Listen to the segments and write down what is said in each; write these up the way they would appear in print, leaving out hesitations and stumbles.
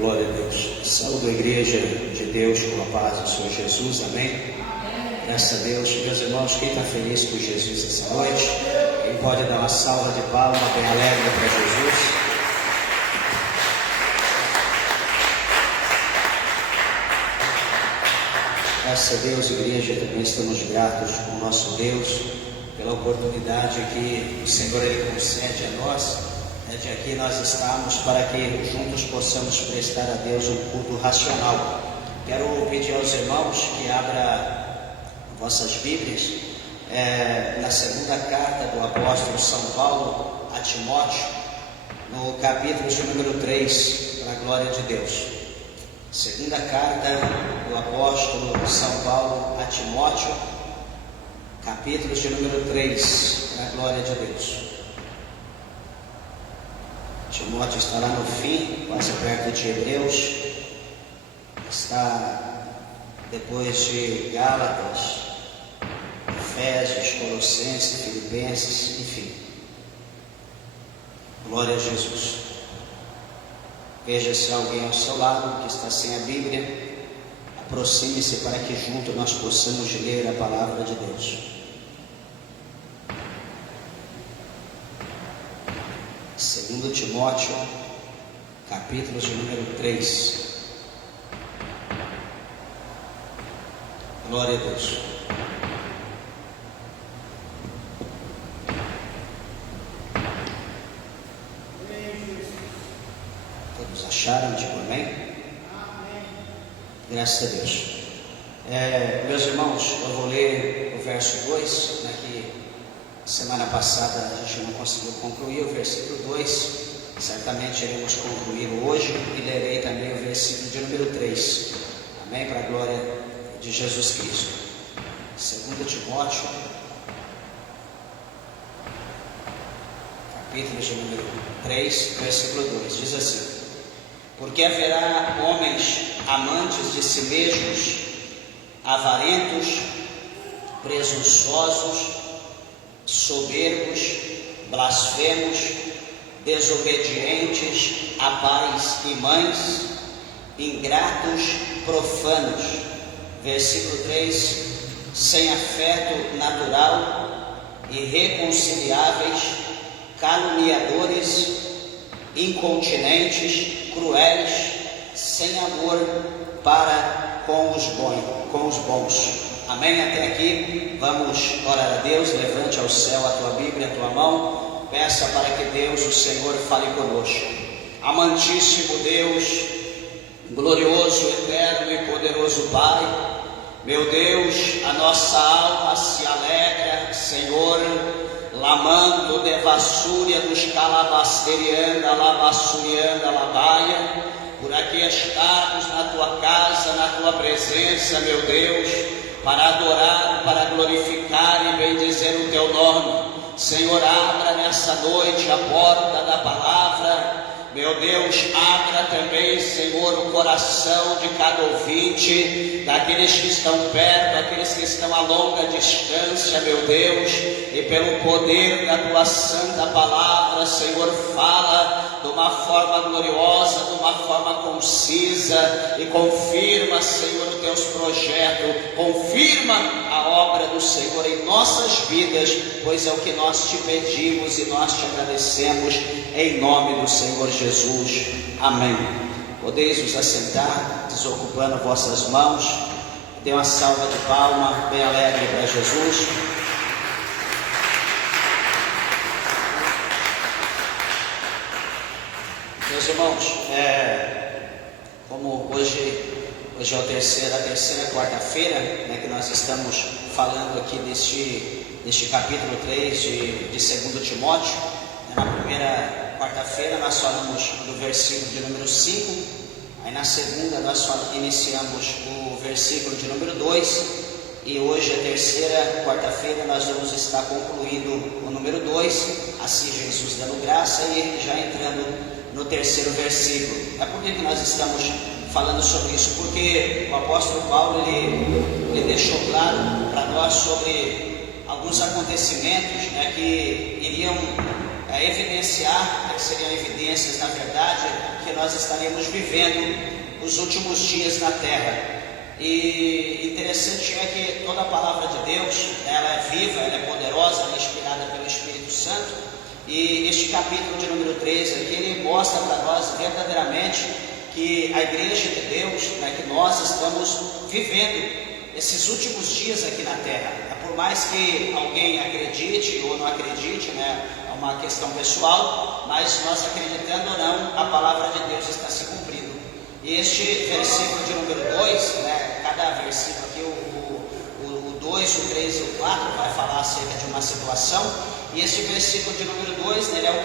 Glória a Deus. Saúde a igreja de Deus com a paz do Senhor Jesus, amém? Graças a Deus. Meus irmãos, quem está feliz com Jesus essa noite? Quem pode dar uma salva de palmas bem alegre para Jesus? Graças a Deus, igreja, também estamos gratos com o nosso Deus pela oportunidade que o Senhor Ele concede a nós, de aqui nós estamos para que juntos possamos prestar a Deus um culto racional. Quero pedir aos irmãos que abram vossas Bíblias na segunda carta do apóstolo São Paulo a Timóteo, no capítulo de número 3, para a glória de Deus. Segunda carta do apóstolo São Paulo a Timóteo, capítulo de número 3, para a glória de Deus. Timóteo está lá no fim, quase perto de Hebreus, está depois de Gálatas, Efésios, Colossenses, Filipenses, enfim. Glória a Jesus. Veja se há alguém ao seu lado que está sem a Bíblia, aproxime-se para que junto nós possamos ler a palavra de Deus. 2 Timóteo, capítulo de número 3. Glória a Deus. Todos acharam? Digo amém? Graças a Deus. Meus irmãos, eu vou ler o verso 2, que semana passada a gente não conseguiu concluir, o versículo 2, certamente iremos concluir hoje, e lerei também o versículo de número 3, amém, para a glória de Jesus Cristo. 2 Timóteo, capítulo de número 3, versículo 2, diz assim: porque haverá homens amantes de si mesmos, avarentos, presunçosos, soberbos, blasfemos, desobedientes a pais e mães, ingratos, profanos. Versículo 3: sem afeto natural, irreconciliáveis, caluniadores, incontinentes, cruéis, sem amor para com os bons. Amém? Até aqui, vamos orar a Deus. Levante ao céu a tua Bíblia, a tua mão, peça para que Deus, o Senhor, fale conosco. Amantíssimo Deus, glorioso, eterno e poderoso Pai, meu Deus, a nossa alma se alegra, Senhor, lamando devassúria dos calabasterianda, labassurianda, labaia, por aqui estarmos na tua casa, na tua presença, meu Deus, para adorar, para glorificar e bendizer o teu nome. Senhor, abra nessa noite a porta da palavra. Meu Deus, abra também, Senhor, o coração de cada ouvinte, daqueles que estão perto, daqueles que estão a longa distância, meu Deus, e pelo poder da tua santa palavra, Senhor, fala de uma forma gloriosa, de uma forma concisa, e confirma, Senhor, os teus projetos, confirma a obra do Senhor em nossas vidas, pois é o que nós te pedimos e nós te agradecemos, em nome do Senhor Jesus, amém. Podeis vos assentar, desocupando vossas mãos, dê uma salva de palma bem alegre para Jesus. Meus irmãos, como hoje é a terceira quarta-feira, que nós estamos falando aqui deste capítulo 3 de 2 Timóteo. Na primeira quarta-feira nós falamos do versículo de número 5, aí na segunda nós iniciamos o versículo de número 2, e hoje, a terceira quarta-feira, nós vamos estar concluindo o número 2, assim Jesus dando graça, e já entrando no terceiro versículo. Por que nós estamos falando sobre isso? Porque o apóstolo Paulo ele deixou claro para nós sobre alguns acontecimentos que iriam evidenciar, que seriam evidências, na verdade, que nós estaríamos vivendo os últimos dias na terra. E interessante é que toda a palavra de Deus, ela é viva, ela é poderosa, ela é inspirada pelo Espírito Santo. E este capítulo de número 13 aqui, ele mostra para nós verdadeiramente que a igreja de Deus, que nós estamos vivendo esses últimos dias aqui na terra. Por mais que alguém acredite ou não acredite, é uma questão pessoal, mas nós acreditando ou não, a palavra de Deus está se cumprindo. E este versículo de número 2, cada versículo aqui, o 2, o 3 e o 4 vai falar acerca de uma situação. E este versículo de número 2, ele é o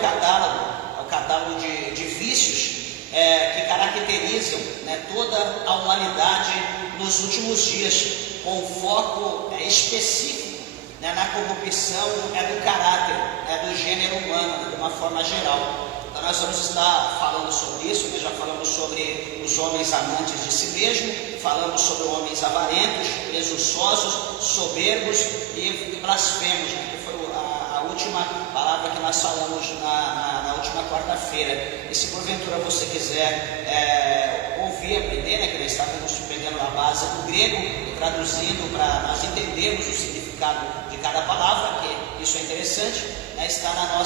catálogo de vícios que caracterizam toda a humanidade nos últimos dias, com foco específico na corrupção do caráter do gênero humano, de uma forma geral. Então nós vamos estar falando sobre isso. Nós já falamos sobre os homens amantes de si mesmo, falamos sobre homens avarentos, presunçosos, soberbos e blasfemos, que foi a última palavra que nós falamos na última quarta-feira. E se porventura você quiser ouvir, aprender, que nós estávamos pegando a base do grego e traduzindo para nós entendermos o significado de cada palavra, que isso é interessante, está na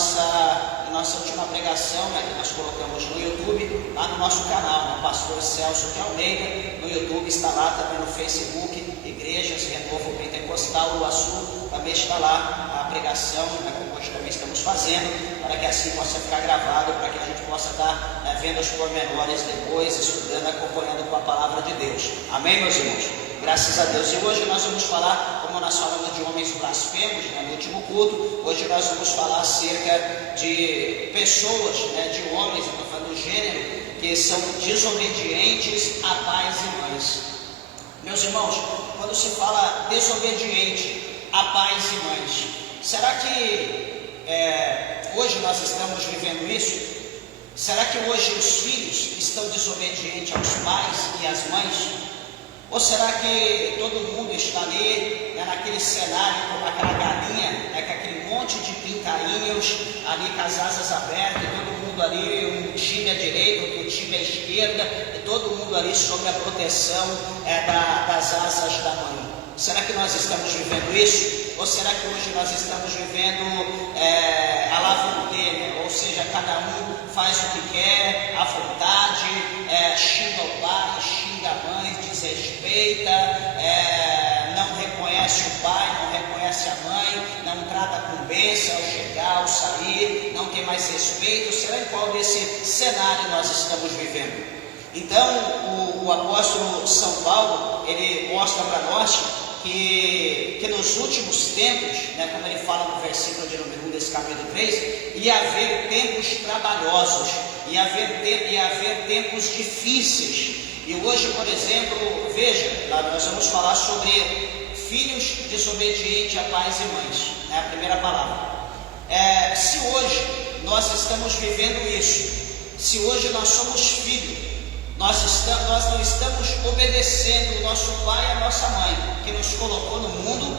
nossa última pregação, que nós colocamos no YouTube, lá no nosso canal, Pastor Celso de Almeida, no YouTube, está lá também no Facebook, Igrejas Renovo Pentecostal do Açul, também está lá a pregação, como hoje também estamos fazendo, para que assim possa ficar gravado, para que a gente possa estar vendo os pormenores depois, estudando, acompanhando com a palavra de Deus. Amém, meus irmãos? Graças a Deus. E hoje nós vamos falar, como nós falamos de homens blasfemos no último culto, hoje nós vamos falar acerca de pessoas, de homens, eu estou falando do gênero, que são desobedientes a pais e mães. Meus irmãos, quando se fala desobediente a pais e mães, será que hoje nós estamos vivendo isso? Será que hoje os filhos estão desobedientes aos pais e às mães? Ou será que todo mundo está ali, naquele cenário, como aquela galinha, com aquele monte de pintainhos, ali com as asas abertas, e todo mundo ali, um time à direita, outro time à esquerda, e todo mundo ali sob a proteção das asas da mãe? Será que nós estamos vivendo isso? Ou será que hoje nós estamos vivendo a la vontade, ou seja, cada um faz o que quer, à vontade, xinga o pai, xinga a mãe, desrespeita, não reconhece o pai, não reconhece a mãe, não trata com bênção ao chegar, ao sair, não tem mais respeito? Será em qual desse cenário nós estamos vivendo? Então, o apóstolo São Paulo, ele mostra para nós que nos últimos tempos, como ele fala no versículo de número 1 desse capítulo 3, ia haver tempos trabalhosos, ia haver tempos difíceis. E hoje, por exemplo, veja, nós vamos falar sobre filhos desobedientes a pais e mães, a primeira palavra. Se hoje nós estamos vivendo isso, se hoje nós somos filhos, nós não estamos obedecendo o nosso pai e a nossa mãe, que nos colocou no mundo,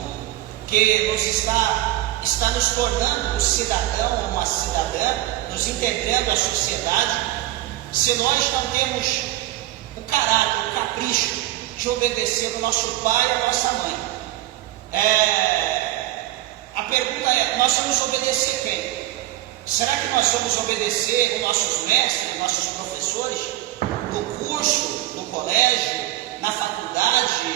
que nos está nos tornando um cidadão ou uma cidadã, nos integrando à sociedade. Se nós não temos o caráter, o capricho de obedecer o nosso pai e a nossa mãe, a pergunta é: nós vamos obedecer quem? Será que nós vamos obedecer os nossos mestres, os nossos professores, no curso, no colégio, na faculdade,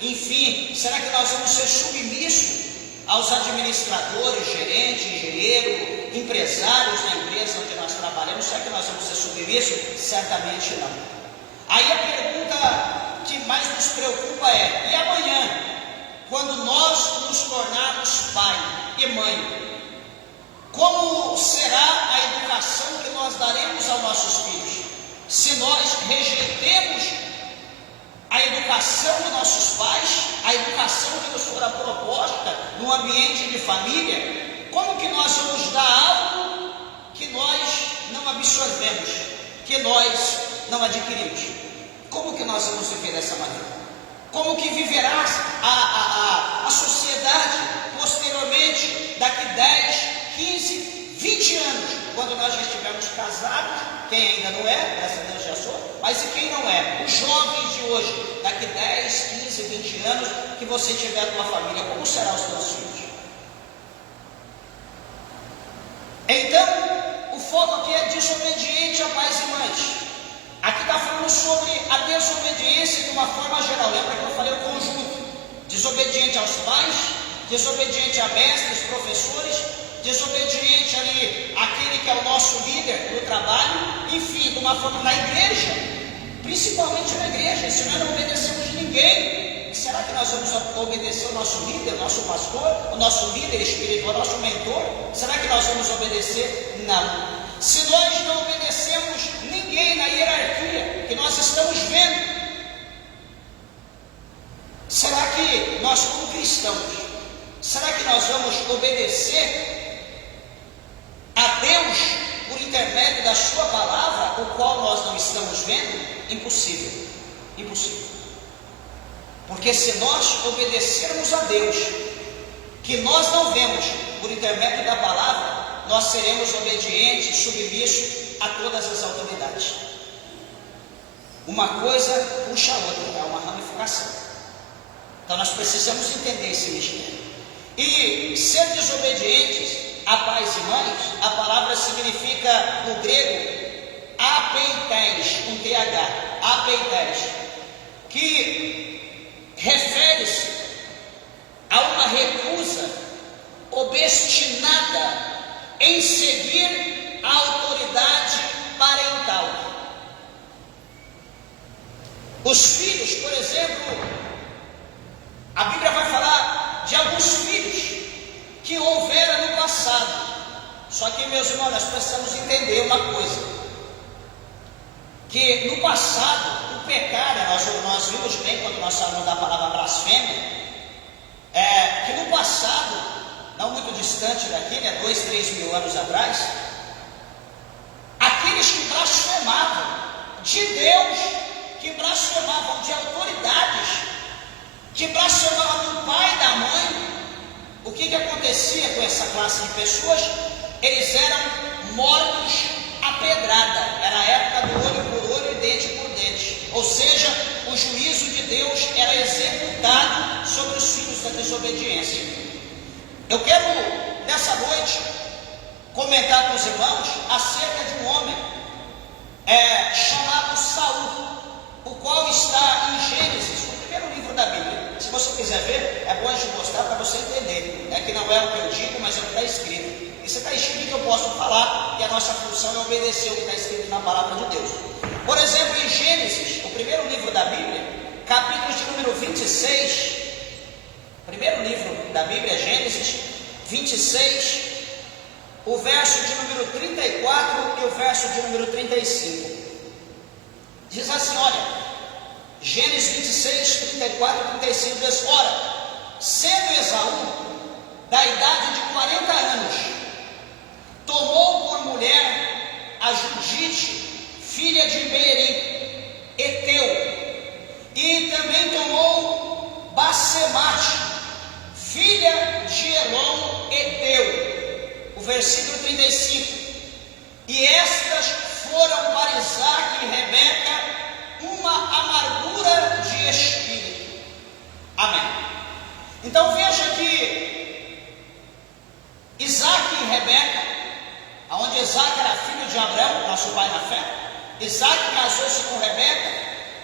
enfim? Será que nós vamos ser submissos aos administradores, gerentes, engenheiros, empresários na empresa onde nós trabalhamos? Será que nós vamos ser submissos? Certamente não. Aí a pergunta que mais nos preocupa é: e amanhã, quando nós nos tornarmos pai e mãe, como será a educação que nós daremos aos nossos filhos? Se nós rejeitemos a educação dos nossos pais, a educação que nos fora proposta no ambiente de família, como que nós vamos dar algo que nós não absorvemos, que nós não adquirimos? Como que nós vamos viver dessa maneira? Como que viverá a sociedade posteriormente, daqui 10, 15, 20 anos, quando nós já estivermos casados, quem ainda não é, graças a Deus já sou, mas e quem não é? Os jovens de hoje, daqui 10, 15, 20 anos, que você tiver uma família, como serão os teus filhos? Então, o foco aqui é desobediente a pais e mães. Aqui está falando sobre a desobediência de uma forma geral. Lembra que eu falei o conjunto? Desobediente aos pais, desobediente a mestres, professores, desobediente ali àquele que é o nosso líder no trabalho, enfim, de uma forma na igreja, principalmente na igreja. Se nós não obedecemos ninguém, será que nós vamos obedecer o nosso líder, o nosso pastor, o nosso líder espiritual, o nosso mentor? Será que nós vamos obedecer? Não. Se nós não obedecemos ninguém na hierarquia que nós estamos vendo, será que nós, como cristãos, será que nós vamos obedecer a Deus por intermédio da sua palavra, o qual nós não estamos vendo? Impossível, impossível. Porque se nós obedecermos a Deus, que nós não vemos por intermédio da palavra, nós seremos obedientes, submissos a todas as autoridades. Uma coisa puxa a outra, é uma ramificação. Então nós precisamos entender esse mistério. E ser desobedientes a pais e mães, a palavra significa no grego apeités, com TH, apeités, que refere-se a uma recusa obstinada em seguir a autoridade parental. Os filhos, por exemplo, a Bíblia vai falar de alguns filhos que houveram no passado. Só que, meus irmãos, nós precisamos entender uma coisa, que no passado, o pecado, nós vimos bem quando nós falamos da palavra blasfêmia, que no passado, não muito distante daqui, 2, 3 mil anos atrás, aqueles que blasfemavam de Deus, que blasfemavam de autoridades, que blasfemavam do pai e da mãe, o que acontecia com essa classe de pessoas? Eles eram mortos a pedrada. Era a época do olho por olho e dente por dente. Ou seja, o juízo de Deus era executado sobre os filhos da desobediência. Eu quero, nessa noite, comentar com os irmãos acerca de um homem chamado Saul, o qual está em Gênesis, o primeiro livro da Bíblia. Se você quiser ver, é bom a gente mostrar para você entender, que não é o que eu digo, mas é o que está escrito. E se está escrito, eu posso falar, e a nossa função é obedecer o que está escrito na palavra de Deus. Por exemplo, em Gênesis, o primeiro livro da Bíblia, capítulo de número 26, primeiro livro da Bíblia, Gênesis 26, o verso de número 34 e o verso de número 35. Diz assim, olha, Gênesis 26, 34 e 35, diz, ora, sendo Esaú da idade de 40 anos, tomou por mulher a Judite, filha de Beeri, Eteu, e também tomou Basemate, filha de Elon, Eteu. O versículo 35, e estas foram para Isaque e Rebeca uma amargura de espírito. Amém. Então veja que Isaque e Rebeca, onde Isaque era filho de Abraão, nosso pai na fé, Isaque casou-se com Rebeca,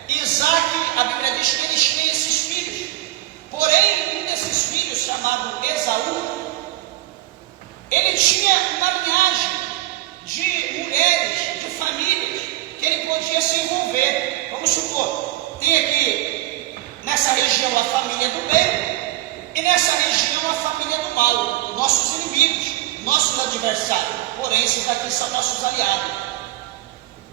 e Isaque, a Bíblia diz que eles têm esses filhos. Porém, um desses filhos, chamado Esaú, ele tinha uma linhagem de mulheres, de famílias, que ele podia se envolver. Vamos supor, tem aqui nessa região a família do bem, e nessa região a família do mal, nossos inimigos, nossos adversários. Porém, esses daqui são nossos aliados.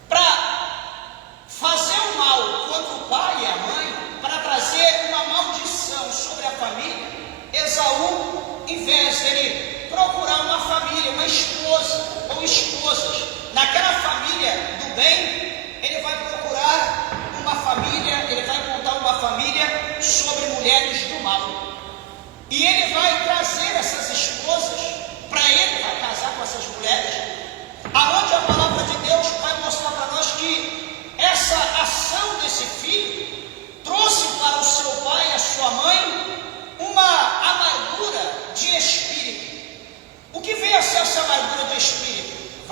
Para fazer o mal contra o pai e a mãe, para trazer uma maldição sobre a família, Esaú, em vez dele procurar uma família, uma esposa ou esposas, naquela família do bem, ele vai procurar uma família, ele vai montar uma família sobre mulheres do mal. E ele vai trazer essas esposas para ele, vai casar com essas mulheres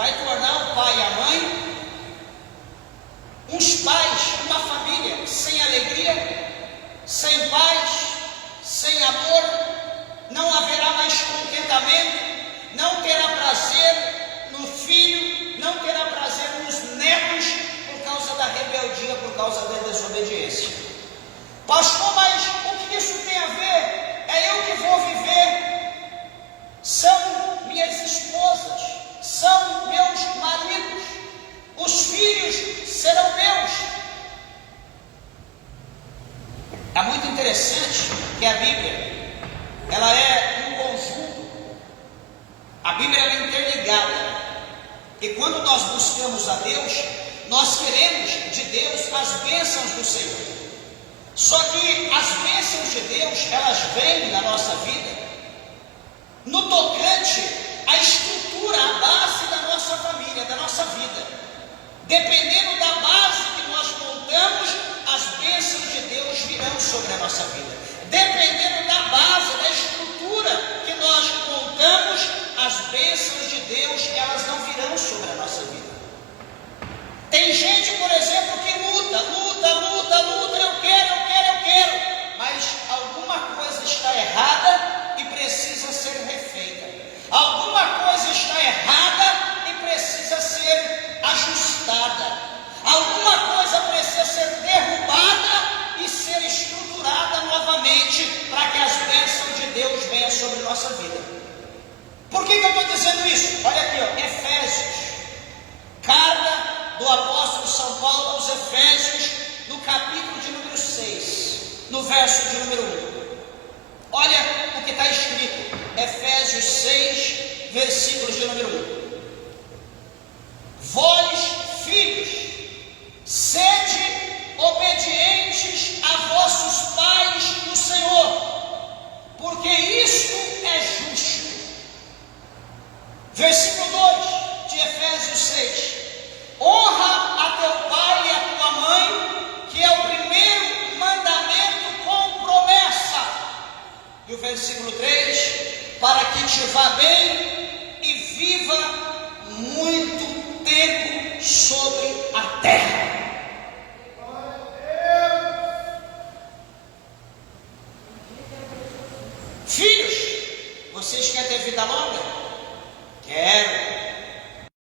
vai tornar o pai e a mãe uns pais, uma família sem alegria, sem paz, sem amor. Não haverá mais contentamento, não terá prazer no filho, não terá prazer nos netos, por causa da rebeldia, por causa da desobediência. Pastor, mas o que isso tem a ver? É eu que vou viver, são minhas esposas, são meus maridos, os filhos serão meus. É muito interessante que a Bíblia, ela é um conjunto, a Bíblia é interligada, e quando nós buscamos a Deus, nós queremos de Deus as bênçãos do Senhor. Só que as bênçãos de Deus, elas vêm na nossa vida no tocante à estrutura, à base da nossa família, da nossa vida. Dependendo da base que nós montamos, as bênçãos de Deus virão sobre a nossa vida. Dependendo da base, da estrutura que nós montamos, as bênçãos de Deus, elas não virão sobre a nossa vida. Tem gente, por exemplo, que luta, eu quero, mas alguma coisa está errada e precisa ser refeita. Alguma coisa está errada e precisa ser ajustada. Alguma coisa precisa ser derrubada e ser estruturada novamente para que as bênçãos de Deus venham sobre nossa vida. Por que eu estou dizendo isso? Olha aqui, ó, Efésios, carta do apóstolo São Paulo aos Efésios, no capítulo de número 6, no verso de número 1. Olha o que está escrito, Efésios 6, versículos de número 1. Vós, filhos, sede obedientes a vossos pais no Senhor, porque isto é justo. Versículo 2 de Efésios 6. Honra a teu pai e a tua mãe, que é o primeiro mandamento com promessa. E o versículo 3, para que te vá bem e viva muito tempo sobre a terra. Filhos, vocês querem ter vida longa? Quero.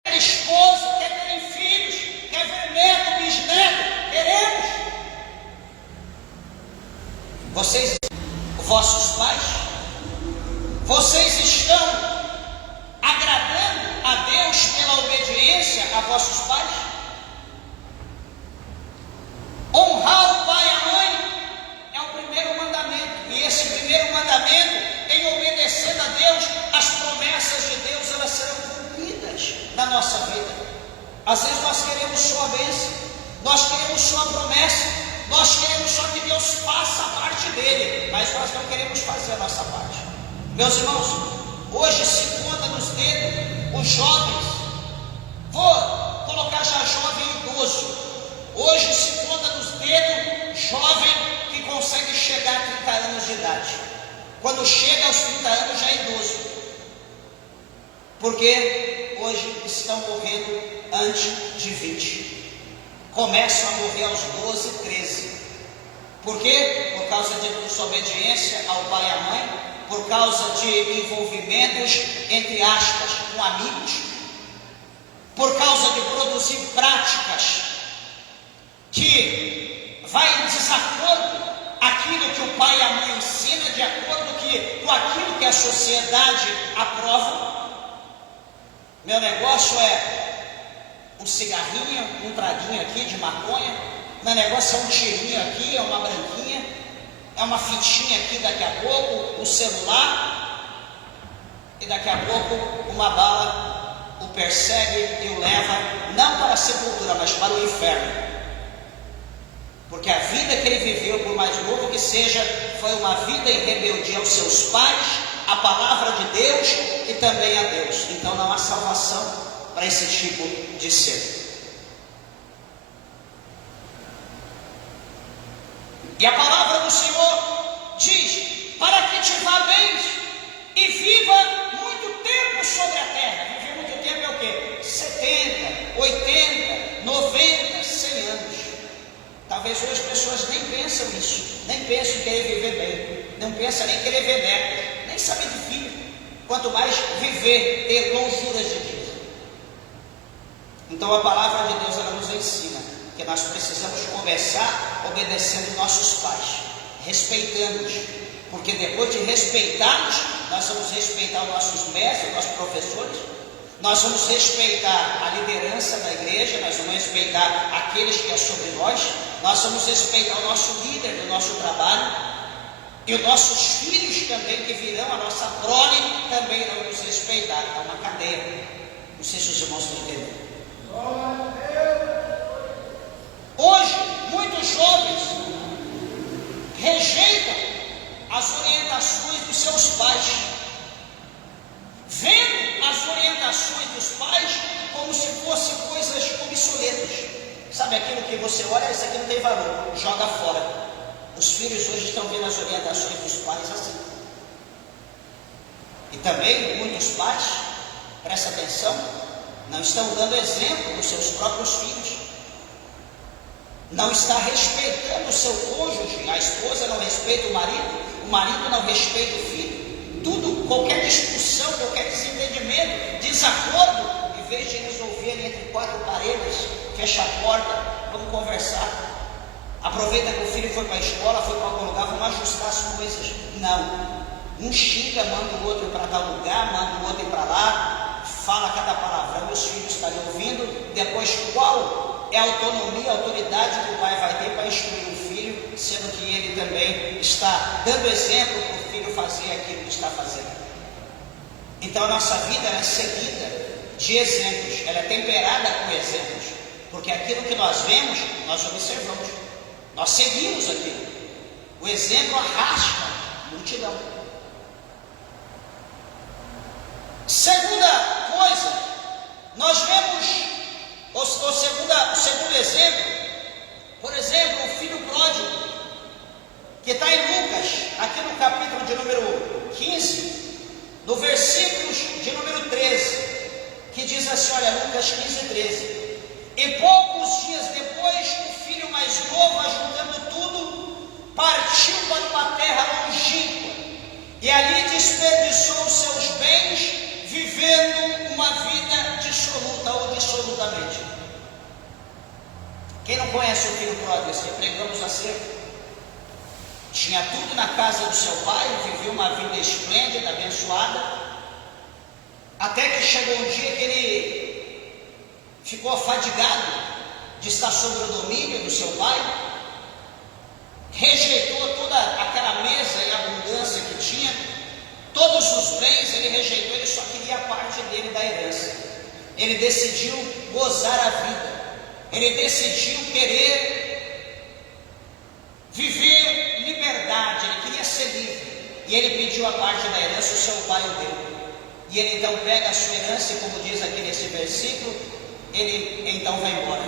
Quer esposa, quer terem filhos, quer ver neto, bisneto? Queremos. Vocês, vossos pais, vocês estão agradando a Deus pela obediência a vossos pais? Honrar o pai e a mãe é o primeiro mandamento, e esse primeiro mandamento, em obedecendo a Deus, as promessas de Deus, elas serão cumpridas na nossa vida. Às vezes nós queremos só a bênção, nós queremos só a promessa, nós queremos só que Deus faça a parte dele, mas nós não queremos fazer a nossa parte. Meus irmãos, hoje se conta nos dedos os jovens, vou colocar já jovem e idoso, hoje se conta nos dedos jovem que consegue chegar a 30 anos de idade. Quando chega aos 30 anos já é idoso, porque hoje estão morrendo antes de 20, começam a morrer aos 12, 13. Por quê? Por causa de desobediência ao pai e à mãe, por causa de envolvimentos, entre aspas, com amigos, por causa de produzir práticas que vai em desacordo aquilo que o pai e a mãe ensinam, de acordo com aquilo que a sociedade aprova. Meu negócio é um cigarrinho, um traguinho aqui de maconha, meu negócio é um cheirinho aqui, é uma branquinha, é uma fitinha aqui, daqui a pouco, o celular, e daqui a pouco uma bala o persegue e o leva, não para a sepultura, mas para o inferno. Porque a vida que ele viveu, por mais novo que seja, foi uma vida em rebeldia aos seus pais, à palavra de Deus e também a Deus. Então não há salvação para esse tipo de ser. E a palavra do Senhor diz, para que te vá bem e viva muito tempo sobre a terra. Viver muito tempo é o quê? 70 Talvez hoje as pessoas nem pensam nisso, nem pensam em querer viver bem, não pensam nem em querer ver neto, nem saber de filho, quanto mais viver, ter lonjuras de dias. Então a palavra de Deus, ela nos ensina que nós precisamos começar obedecendo nossos pais, respeitando-os, porque depois de respeitarmos, nós vamos respeitar os nossos mestres, os nossos professores, nós vamos respeitar a liderança da igreja, nós vamos respeitar aqueles que é sobre nós vamos respeitar o nosso líder do nosso trabalho, e os nossos filhos também, que virão a nossa prole, também vão nos respeitar. É uma cadeia. Não sei se os irmãos estão entendendo. Hoje, muitos jovens rejeitam as orientações dos seus pais, vendo as orientações dos pais como se fossem coisas obsoletas. Sabe aquilo que você olha, isso aqui não tem valor, joga fora. Os filhos hoje estão vendo as orientações dos pais assim. E também muitos pais, presta atenção, não estão dando exemplo dos seus próprios filhos. Não está respeitando o seu cônjuge, a esposa não respeita o marido não respeita o filho. Tudo, qualquer discussão, qualquer desentendimento, desacordo, em vez de resolver entre quatro paredes, fecha a porta, vamos conversar. Aproveita que o filho foi para a escola, foi para algum lugar, vamos ajustar as coisas. Não. Um xinga, manda o outro para tal lugar, manda o outro ir para lá, fala cada palavrão, os filhos estão ouvindo. Depois, qual é a autonomia, a autoridade que o pai vai ter para instruir o filho, sendo que ele também está dando exemplo para o filho fazer aquilo que está fazendo? Então a nossa vida é seguida de exemplos, ela é temperada com exemplos, porque aquilo que nós vemos, nós observamos, nós seguimos aquilo. O exemplo arrasta a multidão. Segunda coisa, nós vemos o segundo exemplo, por exemplo, o filho pródigo, que está em Lucas, aqui no capítulo de número 15, no versículos de número 13, que diz assim, olha, Lucas 15, 13. E poucos dias depois, o filho mais novo, ajuntando tudo, partiu para uma terra longínqua, e ali desperdiçou os seus bens, vivendo uma vida dissoluta ou dissolutamente. Quem não conhece o filho pródigo, esse que pregamos acerca? Tinha tudo na casa do seu pai, viveu uma vida esplêndida, abençoada, até que chegou um dia que ele ficou afadigado de estar sob o domínio do seu pai, rejeitou toda aquela mesa e abundância que tinha, todos os bens ele rejeitou, ele só queria a parte dele da herança. Ele decidiu gozar a vida, ele decidiu querer viver liberdade, ele queria ser livre, e ele pediu a parte da herança, o seu pai o deu. E ele então pega a sua herança, e como diz aqui nesse versículo, ele então vai embora.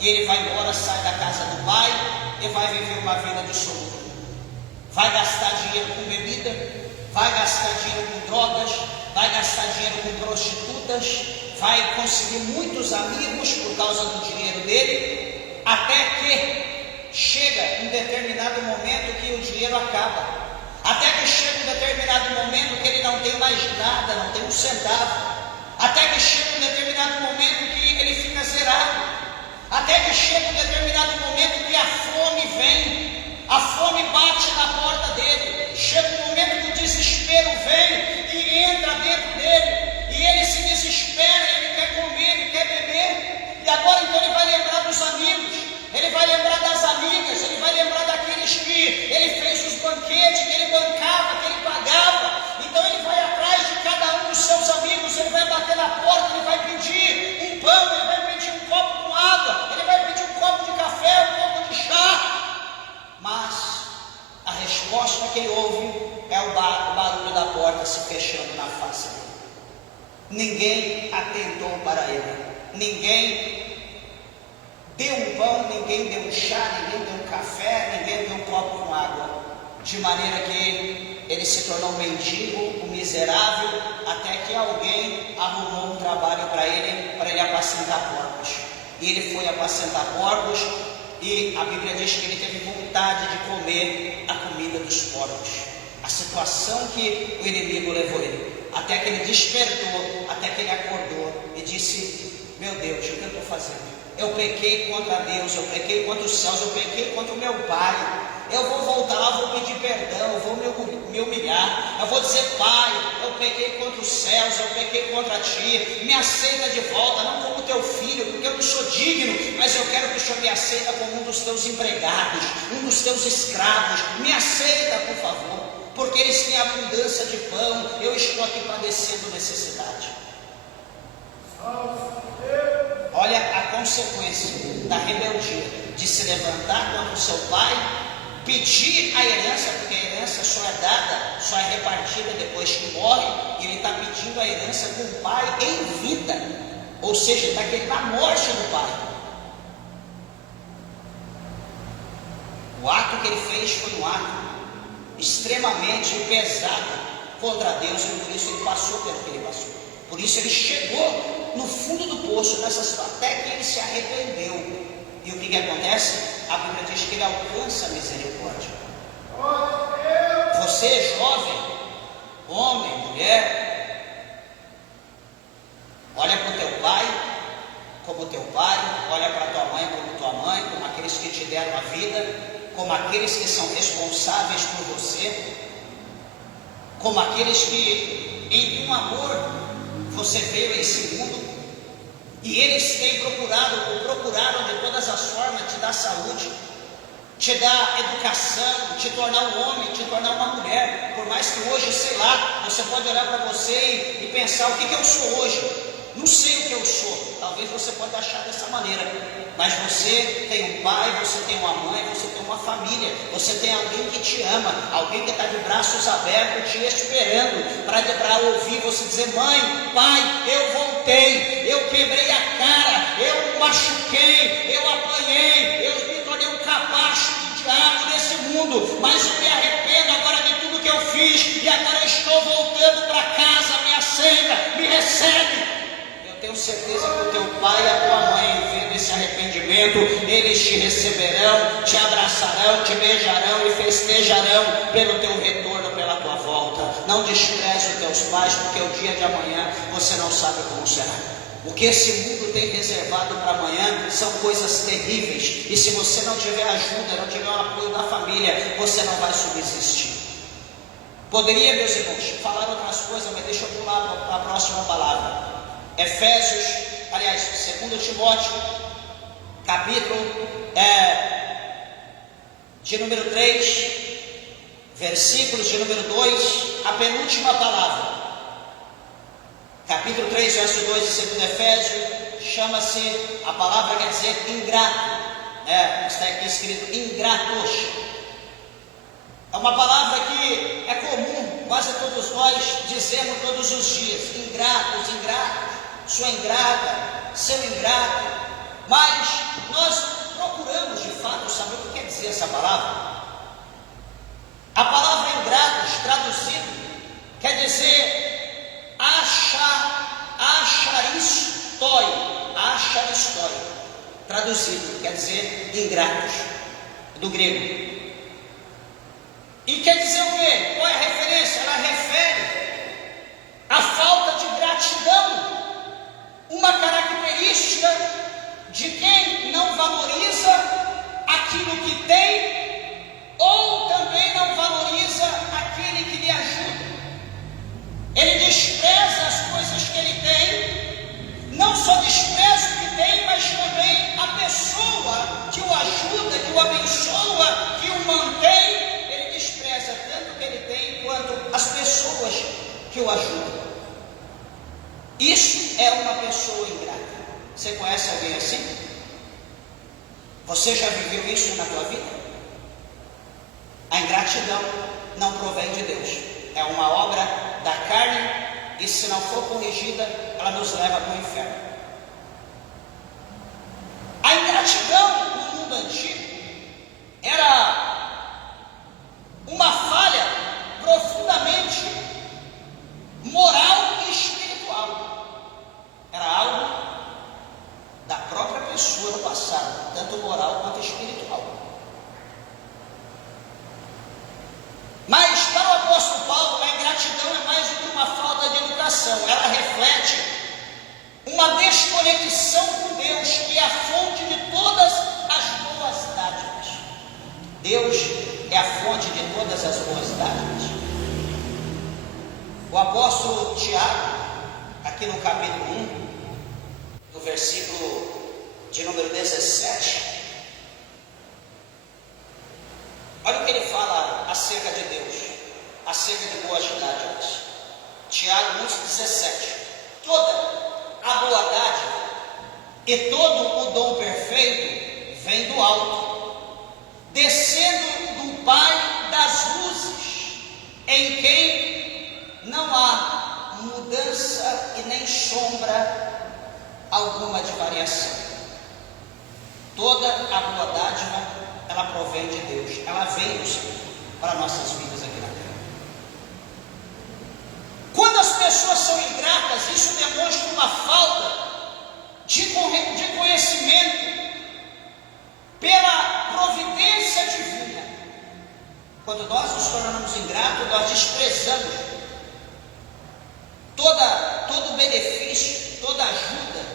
E ele vai embora, sai da casa do pai e vai viver uma vida dissoluta. Vai gastar dinheiro com bebida, vai gastar dinheiro com drogas, vai gastar dinheiro com prostitutas, vai conseguir muitos amigos por causa do dinheiro dele, até que chega um determinado momento que o dinheiro acaba. Até que chega um determinado momento que ele não tem mais nada, não tem um centavo. Até que chega um determinado momento que ele fica zerado. Até que chega um determinado momento que a fome vem, a fome bate na porta dele. Chega um momento que o desespero vem e entra dentro dele. E ele se desespera, ele quer comer, ele quer beber. E agora então ele vai lembrar dos amigos, ele vai lembrar das amigas, ele vai lembrar daqueles que ele fez os banquetes, que ele bancava, que ele pagava. Então ele vai atrás de cada um dos seus amigos, ele vai bater na porta, ele vai pedir um pão, ele vai pedir um copo com água, ele vai pedir um copo de café, um copo de chá. Mas a resposta que ele ouve é o barulho da porta se fechando na face dele. Ninguém atentou para ele, ninguém deu um pão, ninguém deu um chá, ninguém deu um café, ninguém deu um copo com água, de maneira que ele se tornou um mendigo, um miserável, até que alguém arrumou um trabalho para ele apacentar porcos. E ele foi apacentar porcos, e a Bíblia diz que ele teve vontade de comer a comida dos porcos. A situação que o inimigo levou ele, até que ele despertou, até que ele acordou e disse: meu Deus, o que eu estou fazendo? Eu pequei contra Deus, eu pequei contra os céus, eu pequei contra o meu Pai. Eu vou voltar lá, vou pedir perdão, eu vou me humilhar, eu vou dizer: Pai, eu pequei contra os céus, eu pequei contra Ti, me aceita de volta, não como Teu filho, porque eu não sou digno, mas eu quero que o Senhor me aceita como um dos Teus empregados, um dos Teus escravos. Me aceita, por favor, porque eles têm abundância de pão, eu estou aqui padecendo necessidade. Olha a consequência da rebeldia, de se levantar contra o seu pai, pedir a herança, porque a herança só é dada, só é repartida depois que morre, e ele está pedindo a herança com o pai em vida, ou seja, está querendo a morte do pai. O ato que ele fez foi um ato extremamente pesado contra Deus, e por isso ele passou pelo que ele passou. Por isso ele chegou no fundo do poço, nessa situação, até que ele se arrependeu. E o que acontece? A Bíblia diz que ele alcança a misericórdia. Você, jovem, homem, mulher, olha para o teu pai como teu pai, olha para tua mãe como tua mãe, como aqueles que te deram a vida, como aqueles que são responsáveis por você, como aqueles que em um amor você veio a esse mundo, e eles têm procuraram de todas as formas te dar saúde, te dar educação, te tornar um homem, te tornar uma mulher. Por mais que hoje, sei lá, você pode olhar para você e pensar: o que eu sou hoje? Não sei o que eu sou. Talvez você pode achar dessa maneira, mas você tem um pai, você tem uma mãe, você tem uma família, você tem alguém que te ama, alguém que está de braços abertos te esperando para ouvir você dizer: mãe, pai, eu voltei, eu quebrei a cara, eu machuquei, eu apanhei, eu me tornei um capacho de diabo nesse mundo, mas eu me arrependo agora de tudo que eu fiz, e agora eu estou voltando para casa. Me aceita, me recebe. Tenho certeza que o teu pai e a tua mãe, vendo esse arrependimento, eles te receberão, te abraçarão, te beijarão e festejarão pelo teu retorno, pela tua volta. Não despreze os teus pais, porque o dia de amanhã você não sabe como será. O que esse mundo tem reservado para amanhã são coisas terríveis, e se você não tiver ajuda, não tiver o apoio da família, você não vai subsistir. Poderia, meus irmãos, falar outras coisas, mas deixa eu pular para a próxima palavra. Efésios, aliás, 2 Timóteo, capítulo de número 3, versículos de número 2, a penúltima palavra. Capítulo 3, verso 2 de 2 Efésios, chama-se, a palavra quer dizer ingrato, está aqui escrito ingratos. É uma palavra que é comum, quase todos nós dizemos todos os dias: ingratos, ingratos. Sou ingrata, seu ingrato, mas nós procuramos de fato saber o que quer dizer essa palavra. A palavra ingratos, traduzido, quer dizer acharistoi, traduzido, quer dizer ingratos, do grego. E quer dizer o quê? Qual é a referência? Ela refere à falta de gratidão. Uma característica de quem não valoriza aquilo que tem, ou também não valoriza aquele que lhe ajuda. Ele despreza as coisas que ele tem, não só despreza o que tem, mas também a pessoa que o ajuda, que o abençoa, que o mantém. Ele despreza tanto o que ele tem, quanto as pessoas que o ajudam. Isso é uma pessoa ingrata. Você conhece alguém assim? Você já viveu isso na tua vida? A ingratidão não provém de Deus. É uma obra da carne, e se não for corrigida, ela nos leva para o inferno. A ingratidão no mundo antigo era uma falha profundamente moral e espiritual. Era algo da própria pessoa no passado, tanto moral quanto espiritual. Deus é a fonte de todas as boas dádivas. O apóstolo Tiago, aqui no capítulo 1, no versículo de número 17, olha o que ele fala acerca de Deus, acerca de boas dádivas. Tiago 1,17: toda a boa dádiva e todo o dom perfeito vem do alto, descendo do Pai das luzes, em quem não há mudança e nem sombra alguma de variação. Toda a boa dádiva, ela provém de Deus, ela vem do Senhor para nossas vidas aqui na terra. Quando as pessoas são ingratas, isso demonstra uma falta de conhecimento pela providência divina. Quando nós nos tornamos ingratos, nós desprezamos todo o benefício, toda a ajuda,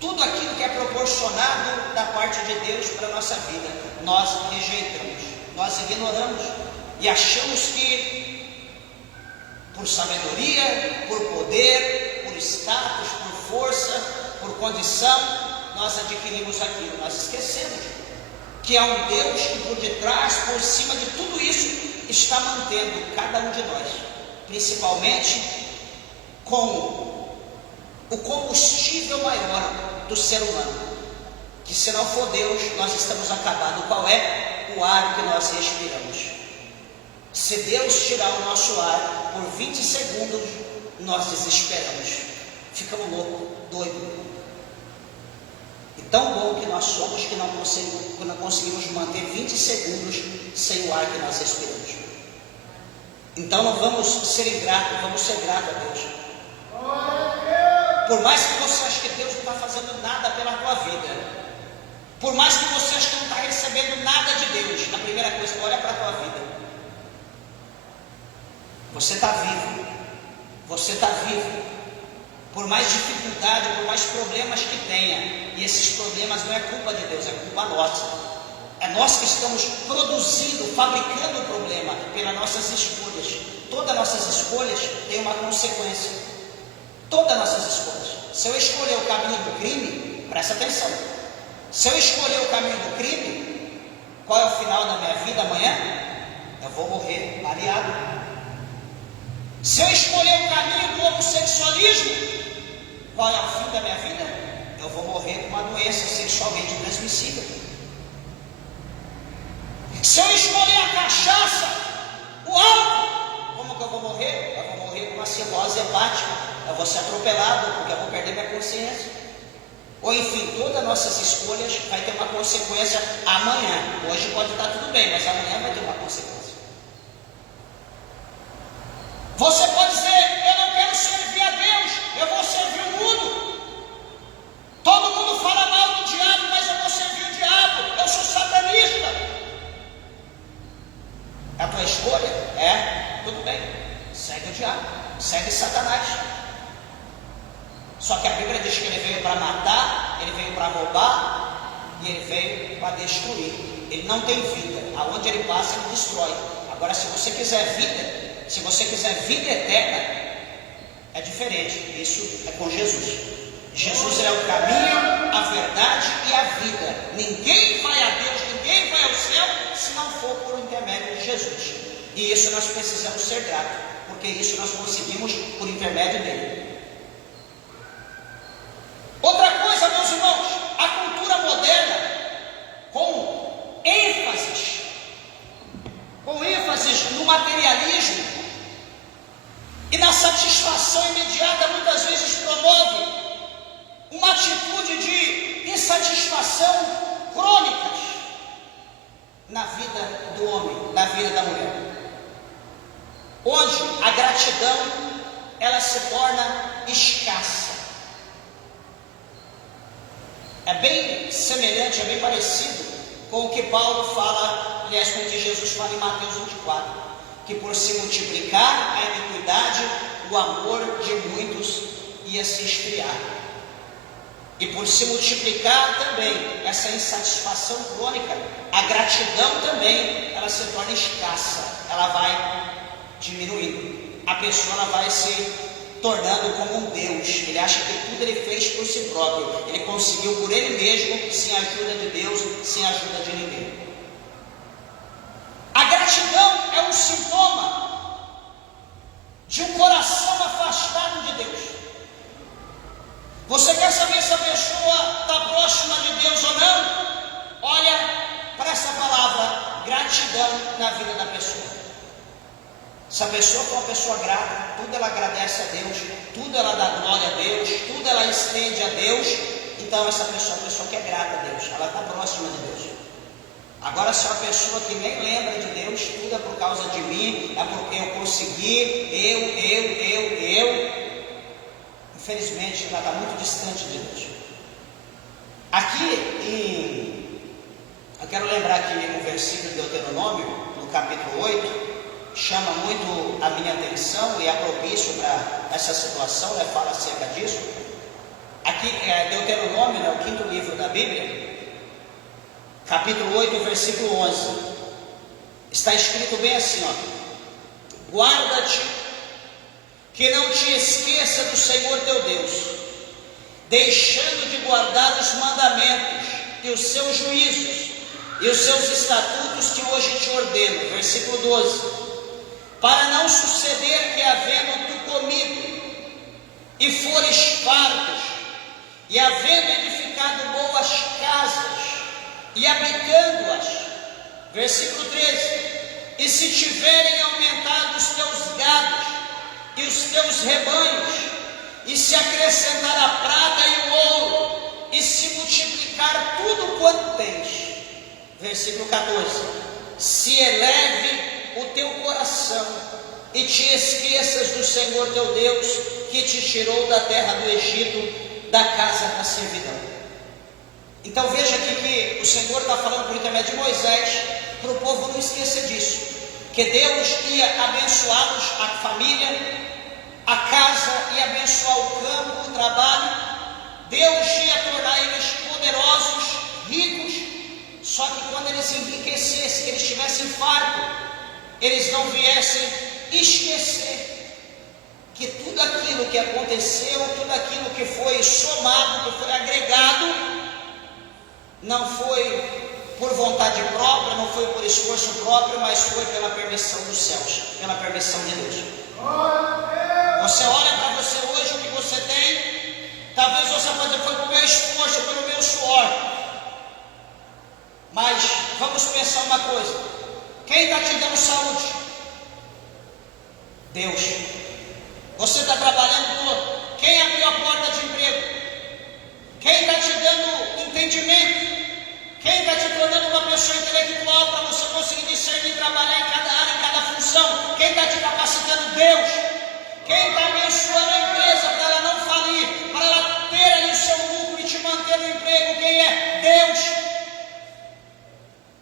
tudo aquilo que é proporcionado da parte de Deus para a nossa vida. Nós rejeitamos, nós ignoramos e achamos que por sabedoria, por poder, por status, por força, por condição, nós adquirimos aquilo. Nós esquecemos que há um Deus que por detrás, por cima de tudo isso, está mantendo cada um de nós, principalmente com o combustível maior do ser humano, que se não for Deus, nós estamos acabados. Qual é? O ar que nós respiramos. Se Deus tirar o nosso ar por 20 segundos, nós desesperamos, ficamos loucos, doidos. E tão bom que nós somos que não conseguimos manter 20 segundos sem o ar que nós respiramos. Então não vamos ser ingratos, vamos ser gratos a Deus. Por mais que você ache que Deus não está fazendo nada pela tua vida, por mais que você ache que não está recebendo nada de Deus, a primeira coisa, olha para a tua vida. Você está vivo, você está vivo. Por mais dificuldade, por mais problemas que tenha, e esses problemas não é culpa de Deus, é culpa nossa. É nós que estamos produzindo, fabricando o problema pelas nossas escolhas. Todas as nossas escolhas têm uma consequência. Todas as nossas escolhas. Se eu escolher o caminho do crime, presta atenção. Se eu escolher o caminho do crime, qual é o final da minha vida amanhã? Eu vou morrer baleado. Se eu escolher o caminho do homossexualismo, qual é o fim da minha vida? Eu vou morrer com uma doença sexualmente transmissível. Se eu escolher a cachaça, o álcool, como que eu vou morrer? Eu vou morrer com uma cirrose hepática. Eu vou ser atropelado, porque eu vou perder minha consciência. Ou enfim, todas as nossas escolhas vai ter uma consequência amanhã. Hoje pode estar tudo bem, mas amanhã vai ter uma consequência. Você pode dizer, eu não quero servir a Deus, eu vou servir o mundo. Todo mundo fala mal do diabo, mas eu vou servir o diabo, eu sou satanista. É a tua escolha? É, tudo bem, segue o diabo, segue Satanás. Só que a Bíblia diz que ele veio para matar, ele veio para roubar e ele veio para destruir. Ele não tem vida, aonde ele passa ele destrói. Agora se você quiser vida, se você quiser vida eterna, é diferente. Isso é com Jesus. Jesus é o caminho, a verdade e a vida. Ninguém vai a Deus, ninguém vai ao céu, se não for por intermédio de Jesus. E isso nós precisamos ser gratos, porque isso nós conseguimos por intermédio dele. Outra coisa, meus irmãos, a cultura moderna, com ênfases no materialismo e na satisfação imediata, muitas vezes promove uma atitude de insatisfação crônicas na vida do homem, na vida da mulher, onde a gratidão ela se torna escassa. É bem semelhante, é bem parecido com o que Paulo fala, aliás, com o que Jesus fala em Mateus 24, que por se multiplicar a iniquidade, o amor de muitos ia se esfriar. E por se multiplicar também essa insatisfação crônica, a gratidão também, ela se torna escassa, ela vai diminuindo. A pessoa ela vai se tornando como um Deus. Ele acha que tudo ele fez por si próprio, ele conseguiu por ele mesmo, sem a ajuda de Deus, sem a ajuda de ninguém. A gratidão é um sintoma de um coração afastado de Deus. Você quer saber se a pessoa está próxima de Deus ou não? Olha para essa palavra, gratidão, na vida da pessoa. Se a pessoa for uma pessoa grata, tudo ela agradece a Deus, tudo ela dá glória a Deus, tudo ela estende a Deus, então essa pessoa é uma pessoa que é grata a Deus, ela está próxima de Deus. Agora, se é uma pessoa que nem lembra de Deus, tudo é por causa de mim, é porque eu consegui, infelizmente ela está muito distante de Deus. Eu quero lembrar aqui um versículo de Deuteronômio, no capítulo 8, chama muito a minha atenção e é propício para essa situação, fala acerca disso. Aqui é Deuteronômio, o 5º livro da Bíblia, capítulo 8, versículo 11, está escrito bem assim, guarda-te que não te esqueça do Senhor teu Deus, deixando de guardar os mandamentos e os seus juízos e os seus estatutos que hoje te ordeno. Versículo 12, para não suceder que, havendo tu comido e fores fartos, e havendo edificado boas casas e habitando-as, versículo 13, e se tiverem aumentado os teus gados e os teus rebanhos, e se acrescentar a prata e o ouro, e se multiplicar tudo quanto tens, versículo 14, se eleve o teu coração e te esqueças do Senhor teu Deus, que te tirou da terra do Egito, da casa da servidão. Então veja aqui que o Senhor está falando por intermédio de Moisés, para o povo não esquecer disso, que Deus ia abençoá-los, a família, a casa, ia abençoar o campo, o trabalho. Deus ia tornar eles poderosos, ricos, só que quando eles enriquecessem, que eles tivessem farto, eles não viessem esquecer que tudo aquilo que aconteceu, tudo aquilo que foi somado, que foi agregado, não foi por vontade própria, não foi por esforço próprio, mas foi pela permissão dos céus, pela permissão de Deus. Você olha para você hoje, o que você tem, talvez você pode dizer, foi pelo meu esforço, pelo meu suor, mas vamos pensar uma coisa, quem está te dando saúde? Deus. Você está trabalhando todo. Quem abriu a porta de emprego? Quem está te dando entendimento? Quem está te tornando uma pessoa intelectual para você conseguir discernir e trabalhar em cada área, em cada função? Quem está te capacitando? Deus. Quem está abençoando a empresa para ela não falir, para ela ter ali o seu lucro e te manter no emprego? Quem é? Deus.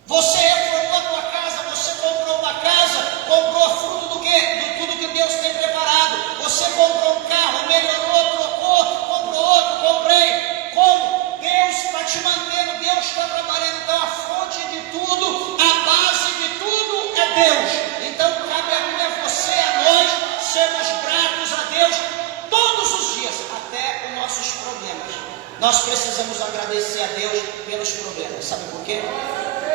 Você reformou a tua casa, você comprou uma casa, comprou fruto do quê? De tudo que Deus tem preparado. Você comprou um carro, melhorou, trocou, comprou outro, comprei. Como? Deus está te mantendo, Deus está trabalhando. Então a fonte de tudo, a base de tudo é Deus. Então cabe a mim, a você, a nós, sermos gratos a Deus todos os dias, até os nossos problemas. Nós precisamos agradecer a Deus pelos problemas. Sabe por quê?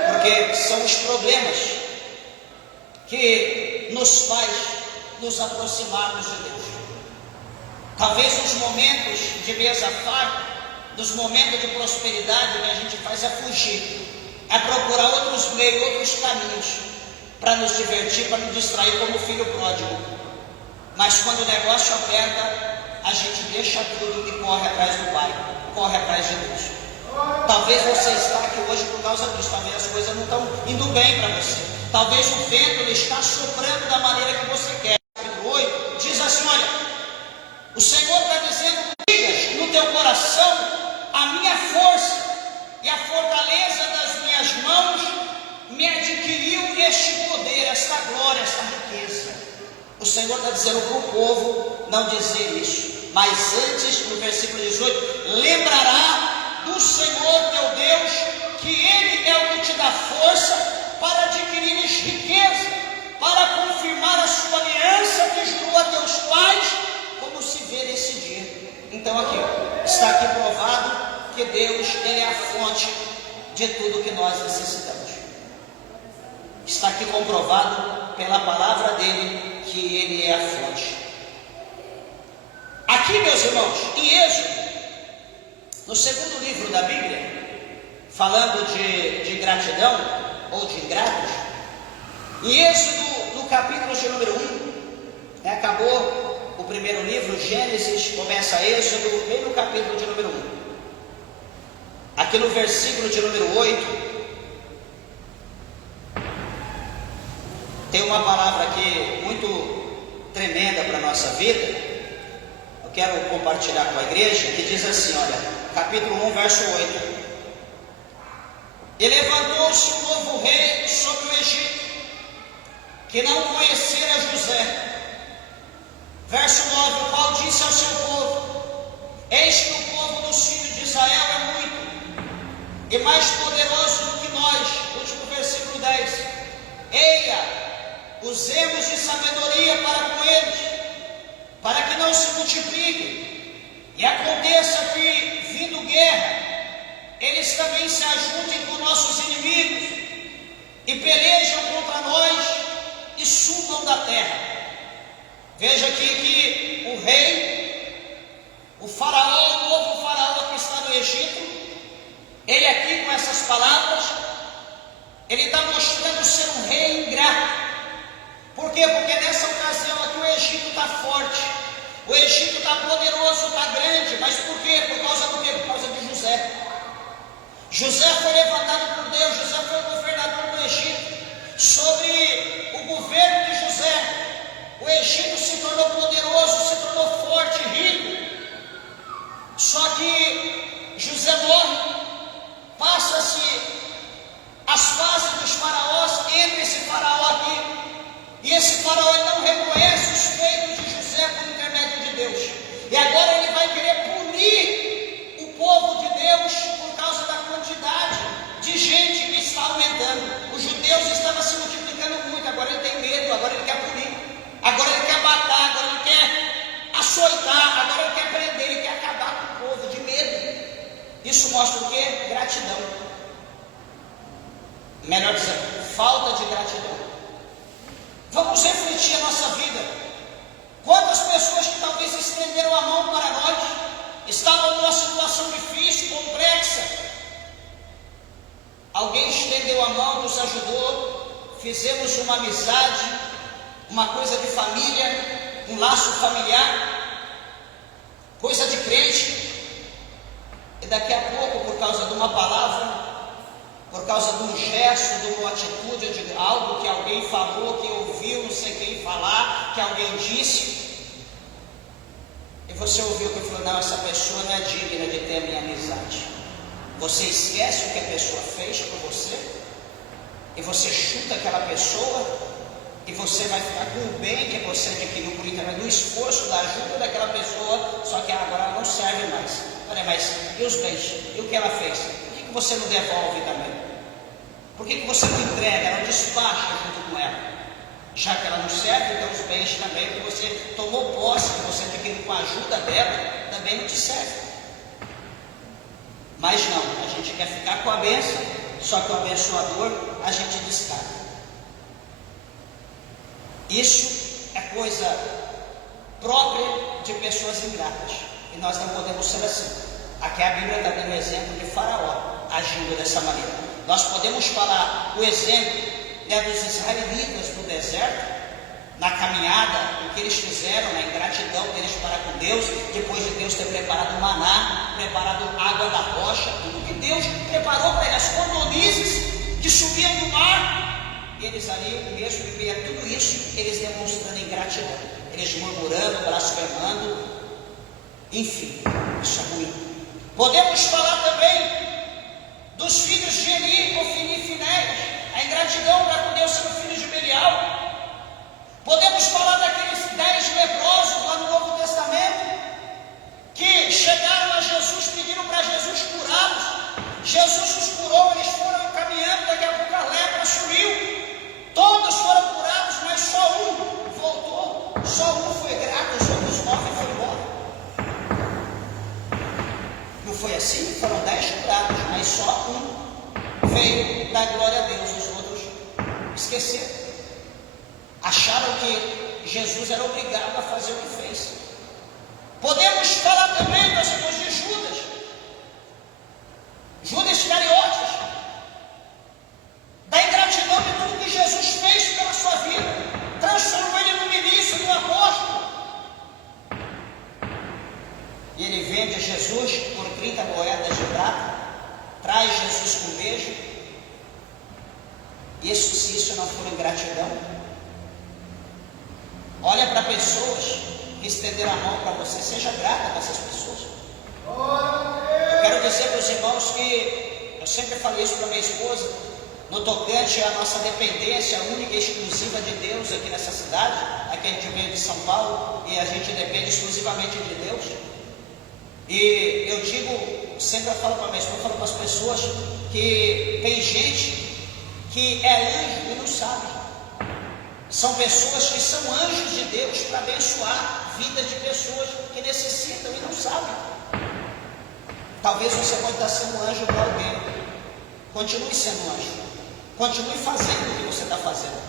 Porque são os problemas que nos faz nos aproximarmos de Deus. Talvez nos momentos de mesa farta, nos momentos de prosperidade, o que a gente faz é fugir, é procurar outros meios, outros caminhos para nos divertir, para nos distrair como o filho pródigo. Mas quando o negócio aperta, a gente deixa tudo e corre atrás do Pai, corre atrás de Deus. Talvez você está aqui hoje por causa disso, talvez as coisas não estão indo bem para você, talvez o vento ele está soprando da maneira que você quer. Capítulo 8 diz assim, olha, o Senhor está dizendo, digas no teu coração, a minha força e a fortaleza das minhas mãos me adquiriu este poder, esta glória, esta riqueza. O Senhor está dizendo para o povo não dizer isso. Mas antes, no versículo 18, lembrará do Senhor teu Deus, que Ele é o que te dá força para adquirires riqueza, para confirmar a sua aliança que jurou a teus pais, como se vê nesse dia. Então aqui, está aqui provado que Deus, Ele é a fonte de tudo que nós necessitamos. Está aqui comprovado pela palavra dele que Ele é a fonte. Aqui, meus irmãos, em Êxodo, no segundo livro da Bíblia, falando de gratidão ou de ingratos, em Êxodo, no capítulo de número 1, acabou o primeiro livro, Gênesis, começa Êxodo, bem no capítulo de número 1. Aqui no versículo de número 8, tem uma palavra aqui muito tremenda para a nossa vida. Eu quero compartilhar com a igreja, que diz assim, olha, capítulo 1, verso 8. E levantou-se um novo rei sobre o Egito, que não conhecera José. Verso 9, o qual disse ao seu povo: eis que o povo dos filhos de Israel é muito e mais poderoso do que nós. Último versículo 10. Eia, usemos de sabedoria para com eles, para que não se multipliquem, e aconteça que, vindo guerra, eles também se ajuntem com nossos inimigos, e pelejam contra nós, e subam da terra. Veja aqui que o rei, o faraó, o novo faraó que está no Egito, ele aqui com essas palavras, ele está mostrando ser um rei ingrato. Por quê? Porque nessa ocasião aqui o Egito está forte, o Egito está poderoso, está grande. Mas por quê? Por causa do quê? Por causa de José. José foi levantado por Deus, José foi o governador do Egito. Sobre o governo de José, o Egito se tornou poderoso, se tornou forte, rico. Só que José morre, passa-se as fases dos faraós, entra esse faraó aqui, e esse faraó ele não reconhece os feitos de José por intermédio de Deus, e agora ele vai querer punir o povo de Deus por causa da quantidade de gente que está aumentando. Os judeus estavam se multiplicando muito, agora ele tem medo, agora ele quer punir, agora ele quer matar, agora ele quer açoitar, agora ele quer prender, ele quer acabar com o povo de medo. Isso mostra o quê? Gratidão. Melhor dizendo, falta de gratidão. Vamos refletir a nossa vida. Quantas pessoas que talvez estenderam a mão para nós, estavam numa situação difícil, complexa. Alguém estendeu a mão, nos ajudou, fizemos uma amizade, uma coisa de família, um laço familiar, coisa de crente. E daqui a pouco, por causa de uma palavra, por causa de um gesto, de uma atitude, de algo que alguém falou, que ouviu, não sei quem falar, que alguém disse, e você ouviu que falou: não, essa pessoa não é digna de ter a minha amizade. Você esquece o que a pessoa fez por você, e você chuta aquela pessoa, e você vai ficar com o bem que você adquiriu por intermédio do esforço, da ajuda daquela pessoa, só que agora ela não serve mais. Olha, mas e os bens? E o que ela fez? Por que você não devolve também? Por que você não entrega, não despacha junto com ela? Já que ela não serve, então os bens também que você tomou posse, que você adquiriu com a ajuda dela, também não te serve. Mas não, a gente quer ficar com a bênção, só que o abençoador a gente descarta. Isso é coisa própria de pessoas ingratas, e nós não podemos ser assim. Aqui a Bíblia está dando o exemplo de Faraó agindo dessa maneira. Nós podemos falar o exemplo dos israelitas no deserto, na caminhada, o que eles fizeram, na ingratidão deles para com Deus, depois de Deus ter preparado maná, preparado água da rocha, tudo que Deus preparou para eles, as cordonizes que subiam do mar, e eles ali, mesmo que veia tudo isso, eles demonstrando ingratidão, eles murmurando, blasfemando, enfim, isso é ruim. Podemos falar também dos filhos de Eli, Ofni e Finéias, a ingratidão para com Deus sendo filhos de Belial. Podemos falar daqueles 10 leprosos lá no Novo Testamento, Esqueceram. Acharam que Jesus era obrigado a fazer o que fez. Podemos falar também, meus irmãos, de Judas. Judas Iscariotes. Da ingratidão de tudo que Jesus fez pela sua vida. Transformou ele no ministro, no apóstolo. E ele vende Jesus por 30 moedas de prata. Traz Jesus com beijo. Isso, se isso não for ingratidão. Olha para pessoas que estenderam a mão para você, seja grata para essas pessoas. Eu quero dizer para os irmãos que eu sempre falei isso para minha esposa, no tocante à nossa dependência única e exclusiva de Deus aqui nessa cidade. Aqui a gente veio de São Paulo e a gente depende exclusivamente de Deus. E eu digo, sempre eu falo para minha esposa, eu falo para as pessoas que tem gente que é anjo e não sabe. São pessoas que são anjos de Deus para abençoar vidas de pessoas que necessitam e não sabem. Talvez você pode estar sendo um anjo para alguém. Continue sendo um anjo. Continue fazendo o que você está fazendo.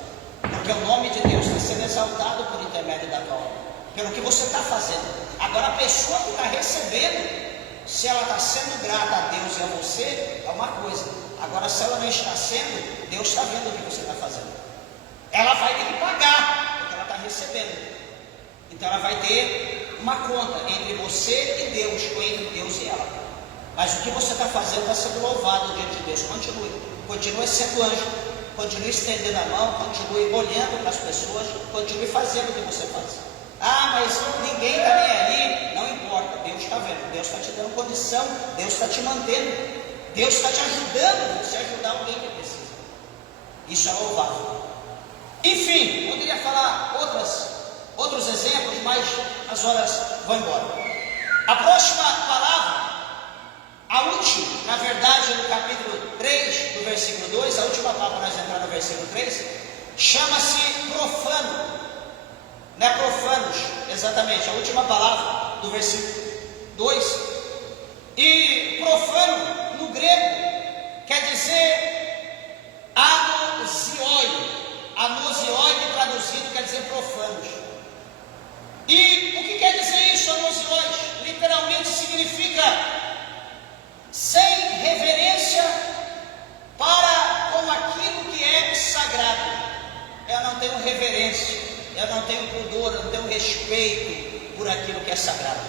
Porque o nome de Deus está sendo exaltado por intermédio da tua obra. Pelo que você está fazendo. Agora a pessoa que está recebendo, se ela está sendo grata a Deus e a você, é uma coisa. Agora se ela não está sendo, Deus está vendo o que você está fazendo. Ela vai ter que pagar, porque ela está recebendo. Então ela vai ter uma conta entre você e Deus, ou entre Deus e ela. Mas o que você está fazendo está sendo louvado diante de Deus. Continue sendo anjo, continue estendendo a mão, continue olhando para as pessoas, continue fazendo o que você faz. Ah, mas ninguém está nem aí. Não importa, Deus está vendo, Deus está te dando condição, Deus está te mantendo, Deus está te ajudando, você ajudar alguém que precisa. Isso é louvável. Enfim, poderia falar outros exemplos, mas as horas vão embora. A próxima palavra, a última, na verdade, no capítulo 3, do versículo 2, a última palavra para nós entrar no versículo 3, chama-se profano. Não é profanos, exatamente, a última palavra do versículo 2. E profano, no grego, quer dizer anosioi. Anosioi, que traduzido quer dizer profanos. E o que quer dizer isso, anosioi? Literalmente significa sem reverência para com aquilo que é sagrado. Eu não tenho reverência, eu não tenho pudor, eu não tenho respeito por aquilo que é sagrado.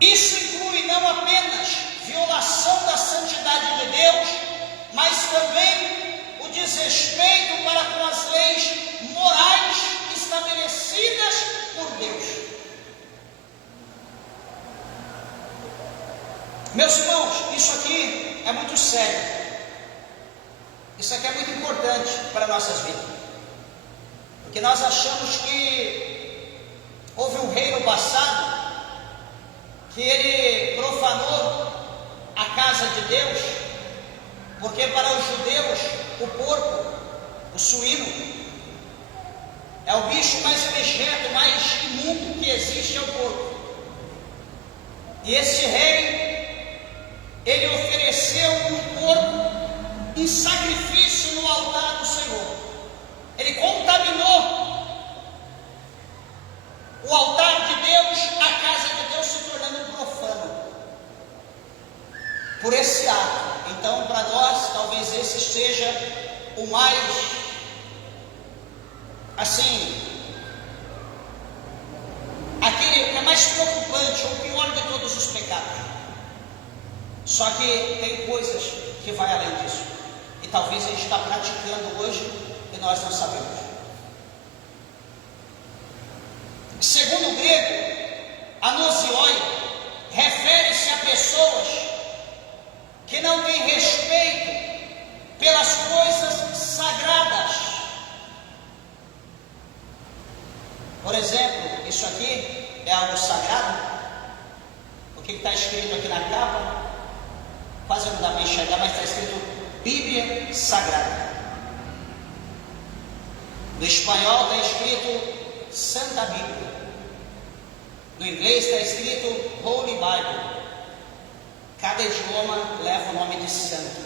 Isso inclui não apenas violação da santidade de Deus, mas também o desrespeito para com as leis morais estabelecidas por Deus. Meus irmãos, isso aqui é muito sério. Isso aqui é muito importante para nossas vidas. Porque nós achamos que houve um rei no passado que ele profanou a casa de Deus, porque para os judeus o porco, o suíno, é o bicho mais vegeto, mais imundo que existe, é o porco. E esse rei, ele ofereceu um porco em sacrifício no altar do Senhor. Ele contaminou o altar de Deus, a casa de Deus, se tornando um profano por esse ato. Então, para nós, talvez esse seja o mais, assim, aquele que é mais preocupante, ou pior de todos os pecados. Só que tem coisas que vai além disso, e talvez a gente está praticando hoje e nós não sabemos. Segundo o grego, anosioi refere-se a pessoas que não têm respeito pelas coisas sagradas. Por exemplo, isso aqui é algo sagrado. O que está escrito aqui na capa? Quase não dá para enxergar, mas está escrito Bíblia Sagrada. No espanhol está escrito Santa Bíblia. No inglês está escrito Holy Bible. Cada idioma leva o nome de santo.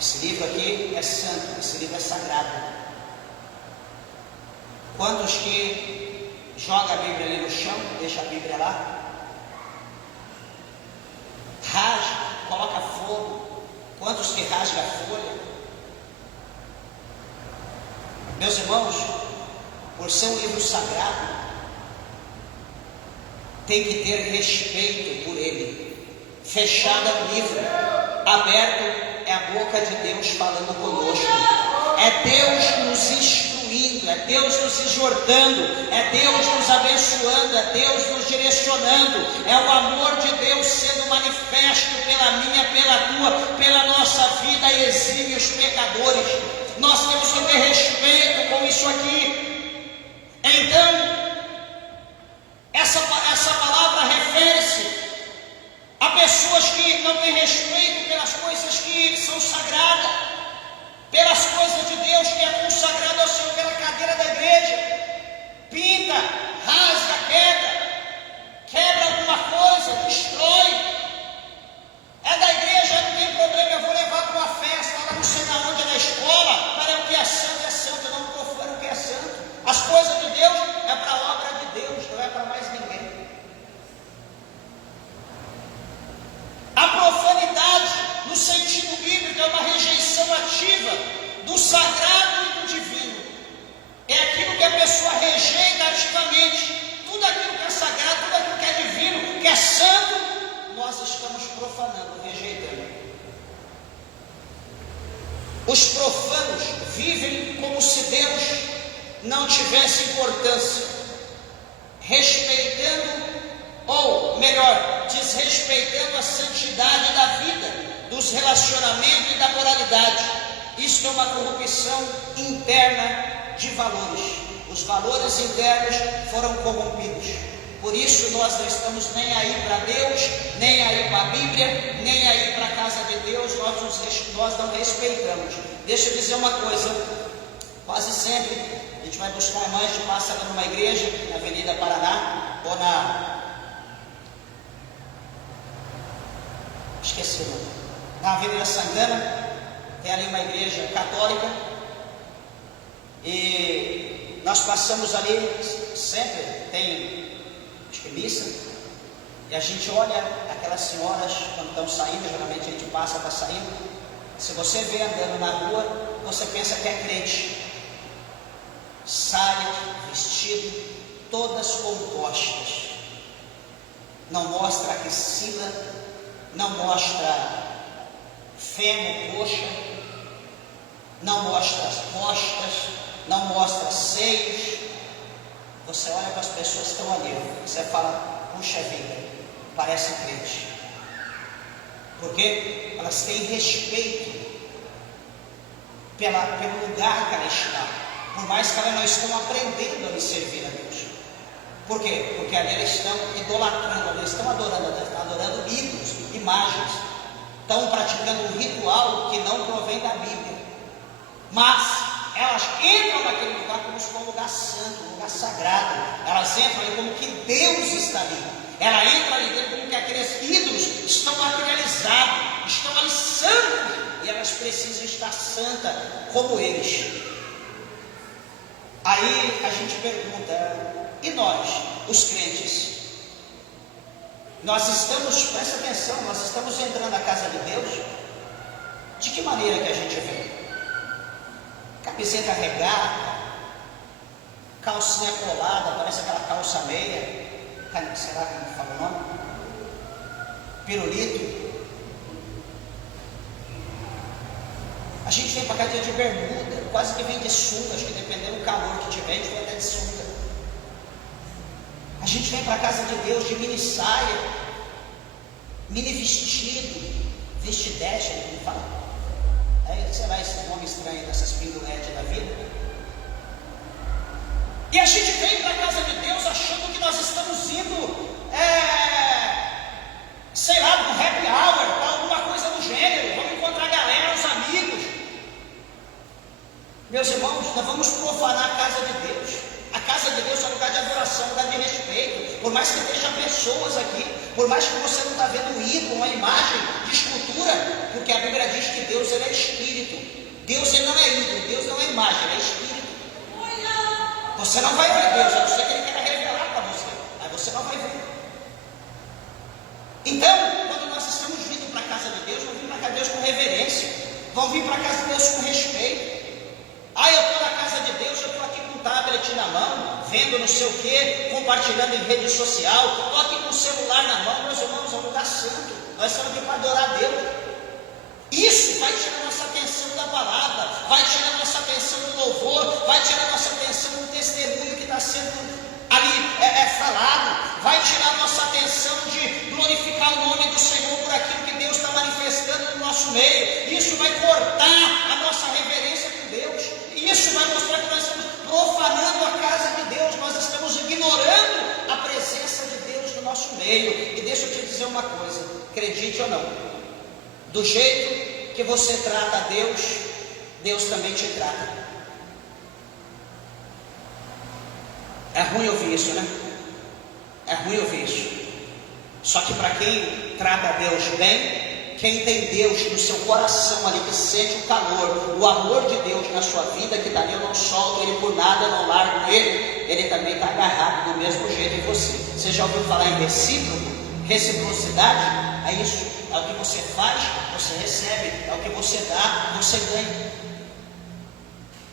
Esse livro aqui é santo, esse livro é sagrado. Quantos que jogam a Bíblia ali no chão, deixa a Bíblia lá, rasga, coloca fogo? Quantos que rasga a folha? Meus irmãos, por ser um livro sagrado, tem que ter respeito por ele. Fechado é o livro, aberto é a boca de Deus falando conosco. É Deus nos instruindo, é Deus nos exortando, é Deus nos abençoando, é Deus nos direcionando, é o amor de Deus sendo manifesto pela minha, pela tua, pela nossa vida, e exime os pecadores. Nós temos que ter respeito com isso aqui. Então, essa palavra refere-se a pessoas que não têm respeito pelas coisas que são sagradas, pelas coisas de Deus que é consagrado ao Senhor, pela cadeira da igreja. Pinta, rasga, quebra alguma coisa, destrói. É da igreja, não tem problema, eu vou levar para uma festa, lá não sei na onde, na escola, para o que é santo, não profana o que é santo. As coisas de Deus é para a obra de Deus, não é para mais ninguém. A profanidade, no sentido bíblico, é uma rejeição ativa do sagrado e do divino. É aquilo que a pessoa rejeita ativamente. Tudo aquilo que é sagrado, tudo aquilo que é divino, que é santo, nós estamos profanando, rejeitando. Os profanos vivem como se Deus não tivesse importância, respeitando, ou melhor, desrespeitando a santidade da vida, dos relacionamentos e da moralidade. Isto é uma corrupção interna de valores. Os valores internos foram corrompidos. Por isso nós não estamos nem aí para Deus, nem aí para a Bíblia, nem aí para a casa de Deus. Nós não respeitamos. Deixa eu dizer uma coisa, quase sempre a gente vai buscar irmãs de passa numa igreja, na Avenida Paraná, ou na Avenida Santana, tem ali uma igreja católica, e nós passamos ali, sempre tem, acho que missa, e a gente olha aquelas senhoras quando estão saindo, geralmente a gente passa, está saindo. Se você vê andando na rua, você pensa que é crente. Saia, vestido, todas compostas. Não mostra axila, não mostra fêmur, coxa, não mostra as costas, não mostra seios. Você olha para as pessoas que estão ali, você fala, puxa vida, parece crente. Porque elas têm respeito pelo lugar que ela está, por mais que elas não estão aprendendo a lhe servir a Deus. Por quê? Porque ali elas estão idolatrando, elas estão adorando ídolos, imagens, estão praticando um ritual que não provém da Bíblia. Mas elas entram naquele lugar como se fosse um lugar santo, um lugar sagrado. Elas entram ali como que Deus está ali. Ela entra ali dentro como que aqueles ídolos estão materializados, estão ali santos, e elas precisam estar santas como eles. Aí a gente pergunta, e nós, os crentes? Nós estamos, presta atenção, nós estamos entrando na casa de Deus, de que maneira que a gente vem? Camiseta regata, calcinha colada, parece aquela calça meia, será que fala o nome? Pirulito. A gente vem para cá de bermuda, quase que vem de sunga, acho que dependendo do calor que tiver, a gente vem até de sunga. A gente vem para a casa de Deus de mini saia, mini vestido, vestidete, como fala? Aí, sei lá, esse nome estranho dessas pinduletes da vida. E a gente vem para a casa de Deus achando que nós estamos indo, sei lá, para um happy hour, alguma coisa do gênero, vamos encontrar a galera, os amigos. Meus irmãos, nós vamos profanar a casa de Deus. A casa de Deus é um lugar de adoração, um lugar de respeito. Por mais que esteja pessoas aqui, por mais que você não está vendo um ídolo, uma imagem de escultura, porque a Bíblia diz que Deus ele é espírito. Você não vai ver Deus, a não ser que Ele queira revelar para você, mas você não vai ver. Então, quando nós estamos vindo para a casa de Deus, vamos vir para a casa de Deus com reverência, vamos vir para a casa de Deus com respeito. Eu estou na casa de Deus, eu estou aqui com o tablet na mão, vendo não sei o que, compartilhando em rede social, estou aqui com o celular na mão. Meus irmãos, é um lugar santo, nós estamos aqui para adorar a Deus. Isso vai tirar a nossa atenção da palavra, vai tirar a nossa atenção do louvor, vai tirar a nossa atenção do testemunho que está sendo ali falado, vai tirar a nossa atenção de glorificar o nome do Senhor por aquilo que Deus está manifestando no nosso meio. Isso vai cortar a nossa reverência com Deus, isso vai mostrar que nós estamos profanando a casa de Deus, nós estamos ignorando a presença de Deus no nosso meio. E deixa eu te dizer uma coisa, acredite ou não, do jeito que você trata a Deus, Deus também te trata. É ruim ouvir isso, né? É ruim ouvir isso. Só que para quem trata a Deus bem, quem tem Deus no seu coração ali, que sente o calor, o amor de Deus na sua vida, que dali eu não solto Ele por nada, eu não largo Ele, Ele também está agarrado do mesmo jeito em você. Você já ouviu falar em recíproco? Reciprocidade? É isso. É o que você faz, você recebe. É o que você dá, você ganha.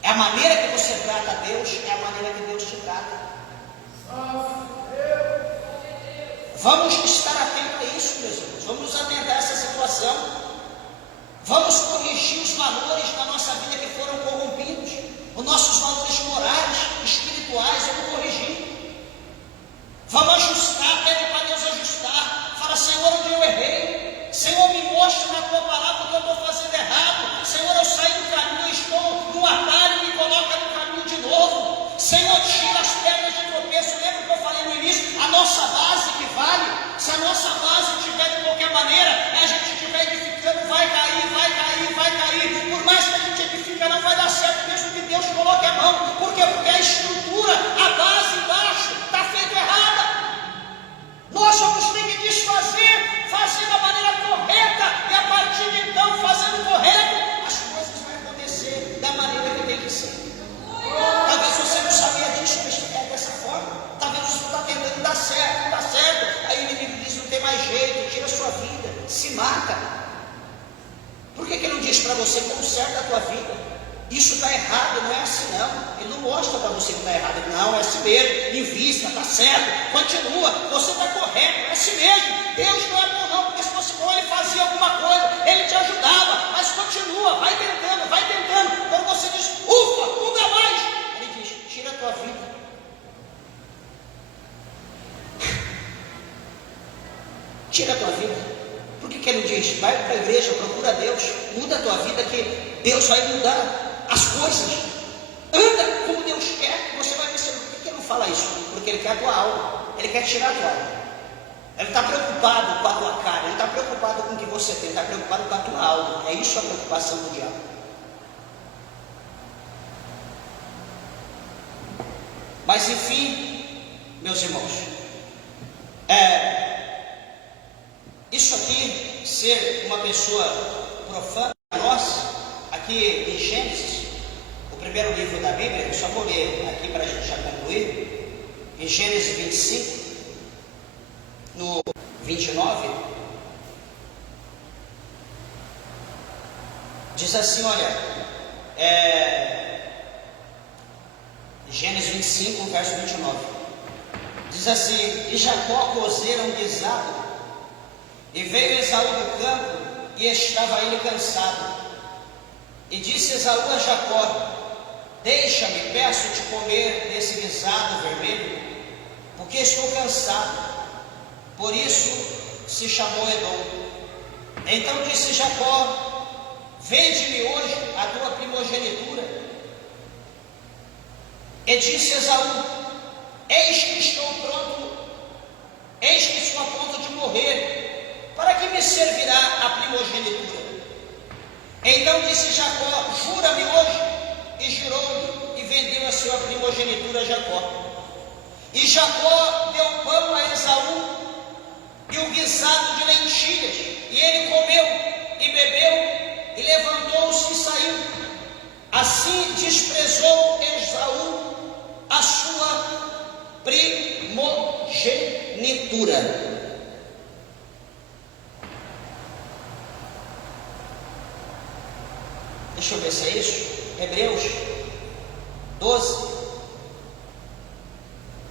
É a maneira que você trata a Deus, é a maneira que Deus te trata. Vamos estar atentos a isso, meus irmãos. Vamos nos atentar a essa situação. Vamos corrigir os valores da nossa vida que foram corrompidos. Os nossos valores morais, espirituais, vamos corrigir. Vamos ajustar, pede para Deus ajustar. Fala, Senhor, onde eu errei. Senhor, me mostra na tua palavra o que eu estou fazendo errado. Senhor, eu saí do caminho, eu estou no atalho, me coloca no caminho de novo. Senhor, tira as pedras de tropeço. Lembra que eu falei no início? A nossa base que vale. Se a nossa base estiver de qualquer maneira, a gente estiver edificando, vai cair, vai cair, vai cair. Por mais que a gente edifica, não vai dar certo, mesmo que Deus coloque a mão. Por quê? Porque a estrutura, a base embaixo, está feita errada. Nós vamos ter que desfazer, fazer da maneira correta, e a partir de então, fazendo o correto, as coisas vão acontecer da maneira que tem que ser. Talvez você não sabia disso, mas é dessa forma. Talvez você está tentando dar certo, não dá certo. Aí o inimigo diz, não tem mais jeito, tira a sua vida, se mata. Por que ele não diz para você, conserta a tua vida? Isso está errado, não é assim não. Ele não mostra para você que está errado. Não, é assim mesmo, invista, está certo, continua, você está correto, é assim mesmo. Deus não é bom não, porque se fosse bom ele fazia alguma coisa, ele te ajudava, mas continua, vai tentando, vai tentando. Quando você diz, ufa, não dá mais, ele diz, tira a tua vida. Tira a tua vida. Por que ele diz? Vai para a igreja, procura Deus, muda a tua vida, que Deus vai mudar as coisas. Anda como Deus quer, você vai perceber. Por que ele não fala isso? Porque ele quer a tua alma, ele quer tirar a tua alma. Ele está preocupado com a tua cara, ele está preocupado com o que você tem, ele está preocupado com a tua alma. É isso a preocupação do diabo. Mas enfim, meus irmãos, isso aqui, ser uma pessoa profana, nós, aqui em Gênesis, o primeiro livro da Bíblia, eu só vou ler aqui para a gente já concluir, em Gênesis 25, no 29, diz assim, olha, Gênesis 25, verso 29, diz assim, e Jacó cozera um guisado, e veio Esaú do campo, e estava ele cansado. E disse Esaú a Jacó, deixa-me, peço-te comer desse guisado vermelho, porque estou cansado. Por isso se chamou Edom. Então disse Jacó, vende-me hoje a tua primogenitura. E disse Esaú, eis que estou pronto, eis que estou a ponto de morrer. Para que me servirá a primogenitura? Então disse Jacó, jura-me hoje. E jurou-lhe, e vendeu a sua primogenitura a Jacó. E Jacó deu pão a Esaú, e o guisado de lentilhas, e ele comeu, e bebeu, e levantou-se e saiu. Assim desprezou Esaú a a sua primogenitura. Deixa eu ver se é isso. Hebreus 12.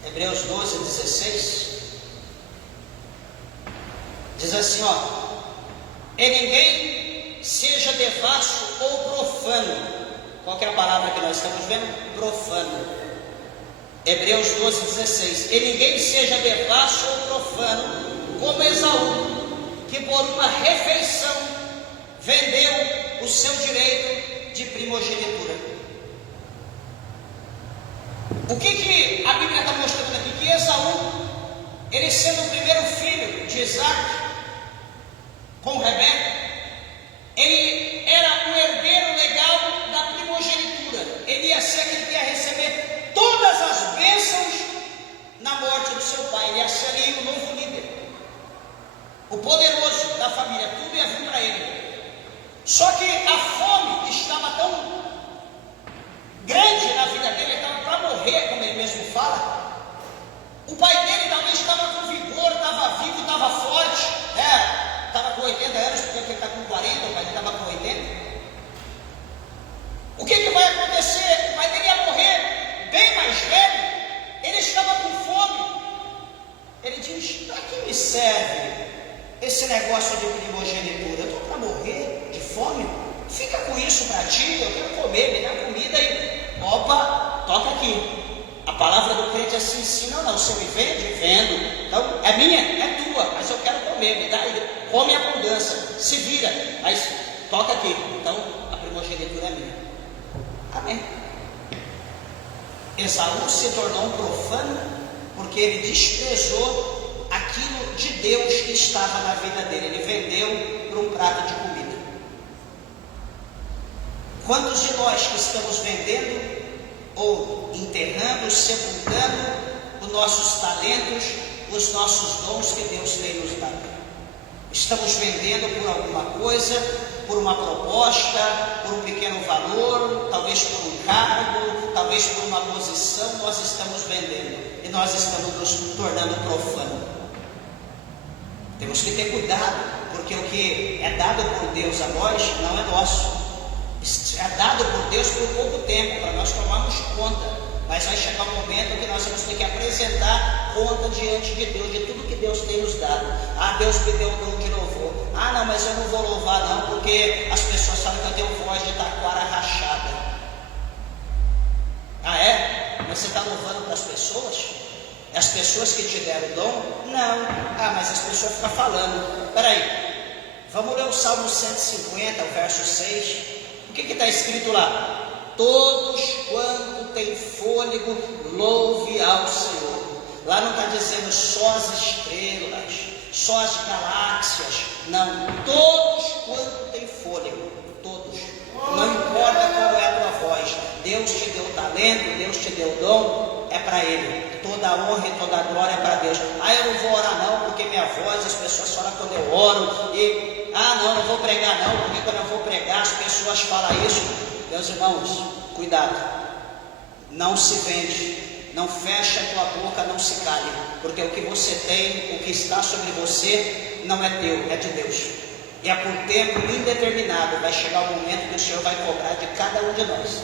Hebreus 12, 16. Diz assim, ó: e ninguém seja devasso ou profano. Qual que é a palavra que nós estamos vendo? Profano. Hebreus 12, 16. E ninguém seja devasso ou profano, como Esaú, que por uma refeição vendeu o seu direito de primogenitura. O que a Bíblia está mostrando aqui? Que Esaú, ele sendo o primeiro filho de Isaac com Rebeca, ele era o herdeiro legal da primogenitura. Ele ia ser aquele que ia receber todas as bênçãos na morte do seu pai. Ele ia ser ali o novo líder, o poderoso da família. Tudo ia vir para ele. Só que a fome estava tão grande na vida dele, ele estava para morrer, como ele mesmo fala. O pai dele talvez estava com vigor, estava vivo, estava forte, estava com 80 anos, porque ele está com 40, o pai dele estava com 80. O que vai acontecer? O pai dele ia morrer bem mais velho, ele estava com fome. Ele diz: para que me serve esse negócio de primogenitura? Eu estou para morrer de fome, fica com isso para ti, eu quero comer, me dá comida e opa, toca aqui. A palavra do crente assim ensina: não, você me vende? Vendo. Então é minha, é tua, mas eu quero comer, me dá aí, come a abundância, se vira, mas toca aqui. Então a primogenitura é minha. Amém. Esaú se tornou um profano porque ele desprezou aquilo de Deus que estava na vida dele. Ele vendeu por um prato de comida. Quantos de nós que estamos vendendo ou enterrando, sepultando os nossos talentos, os nossos dons que Deus tem nos dado? Estamos vendendo por alguma coisa, por uma proposta, por um pequeno valor, talvez por um cargo, talvez por uma posição. Nós estamos vendendo e nós estamos nos tornando profanos. Temos que ter cuidado, porque o que é dado por Deus a nós não é nosso. É dado por Deus por pouco tempo, para nós tomarmos conta. Mas vai chegar um momento que nós vamos ter que apresentar conta diante de Deus, de tudo que Deus tem nos dado. Ah, Deus me deu o dom de louvor. Ah, não, mas eu não vou louvar não, porque as pessoas falam que eu tenho voz de taquara rachada. Ah, é? Mas você está louvando para as pessoas? As pessoas que te deram o dom? Não. Ah, mas as pessoas ficam falando. Espera aí, vamos ler o Salmo 150, o verso 6. O que está escrito lá? Todos quanto tem fôlego, louve ao Senhor. Lá não está dizendo só as estrelas, só as galáxias. Não, todos quanto tem fôlego, todos. Não importa qual é a tua voz. Deus te deu talento, Deus te deu dom, é para Ele. Toda a honra e toda a glória é para Deus. Ah, eu não vou orar não, porque minha voz, as pessoas falam quando eu oro. E, não vou pregar não, porque quando eu vou pregar as pessoas falam isso. Meus irmãos, cuidado. Não se vende, não feche a tua boca, não se cale. Porque o que você tem, o que está sobre você, não é teu, é de Deus. E é por tempo indeterminado. Vai chegar o momento que o Senhor vai cobrar de cada um de nós.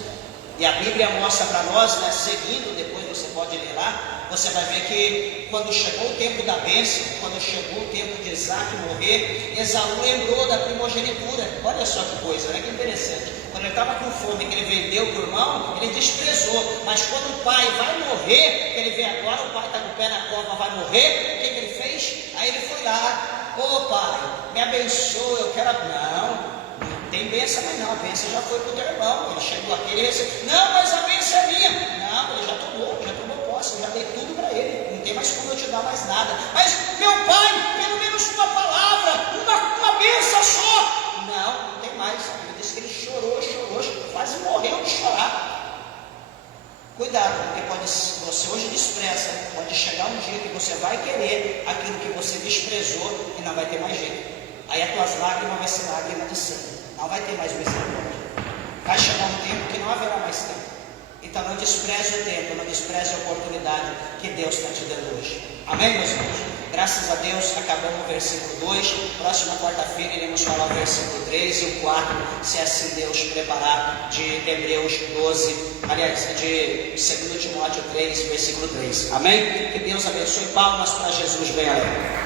E a Bíblia mostra para nós, seguindo, depois você pode ler lá, você vai ver que quando chegou o tempo da bênção, quando chegou o tempo de Isaac morrer, Esaú lembrou da primogenitura. Olha só que coisa, né? Que interessante. Quando ele estava com fome, que ele vendeu para o irmão, ele desprezou. Mas quando o pai vai morrer, que ele vê agora, o pai está com o pé na cova, vai morrer, o que ele fez? Aí ele foi lá: ô pai, me abençoa, eu quero. Não. Tem bênção, mas não, a bênção já foi para o teu irmão. Ele chegou aqui e disse: não, mas a bênção é minha. Não, ele já tomou posse, eu já dei tudo para ele. Não tem mais como eu te dar mais nada. Mas meu pai, pelo menos uma palavra, uma bênção só. Não tem mais. Ele disse que ele chorou, quase morreu de chorar. Cuidado, porque você hoje despreza. Pode chegar um dia que você vai querer aquilo que você desprezou e não vai ter mais jeito. Aí as tuas lágrimas vai ser lágrima de sangue. Não vai ter mais misericórdia. Vai chegar um tempo que não haverá mais tempo. Então não despreze o tempo, não despreze a oportunidade que Deus está te dando hoje. Amém, meus irmãos? Graças a Deus, acabamos o versículo 2. Próxima quarta-feira iremos falar o versículo 3 e o 4, se assim Deus preparar, de Hebreus 12, aliás, de 2 Timóteo 3, versículo 3. Amém? Que Deus abençoe. Palmas para Jesus bem além.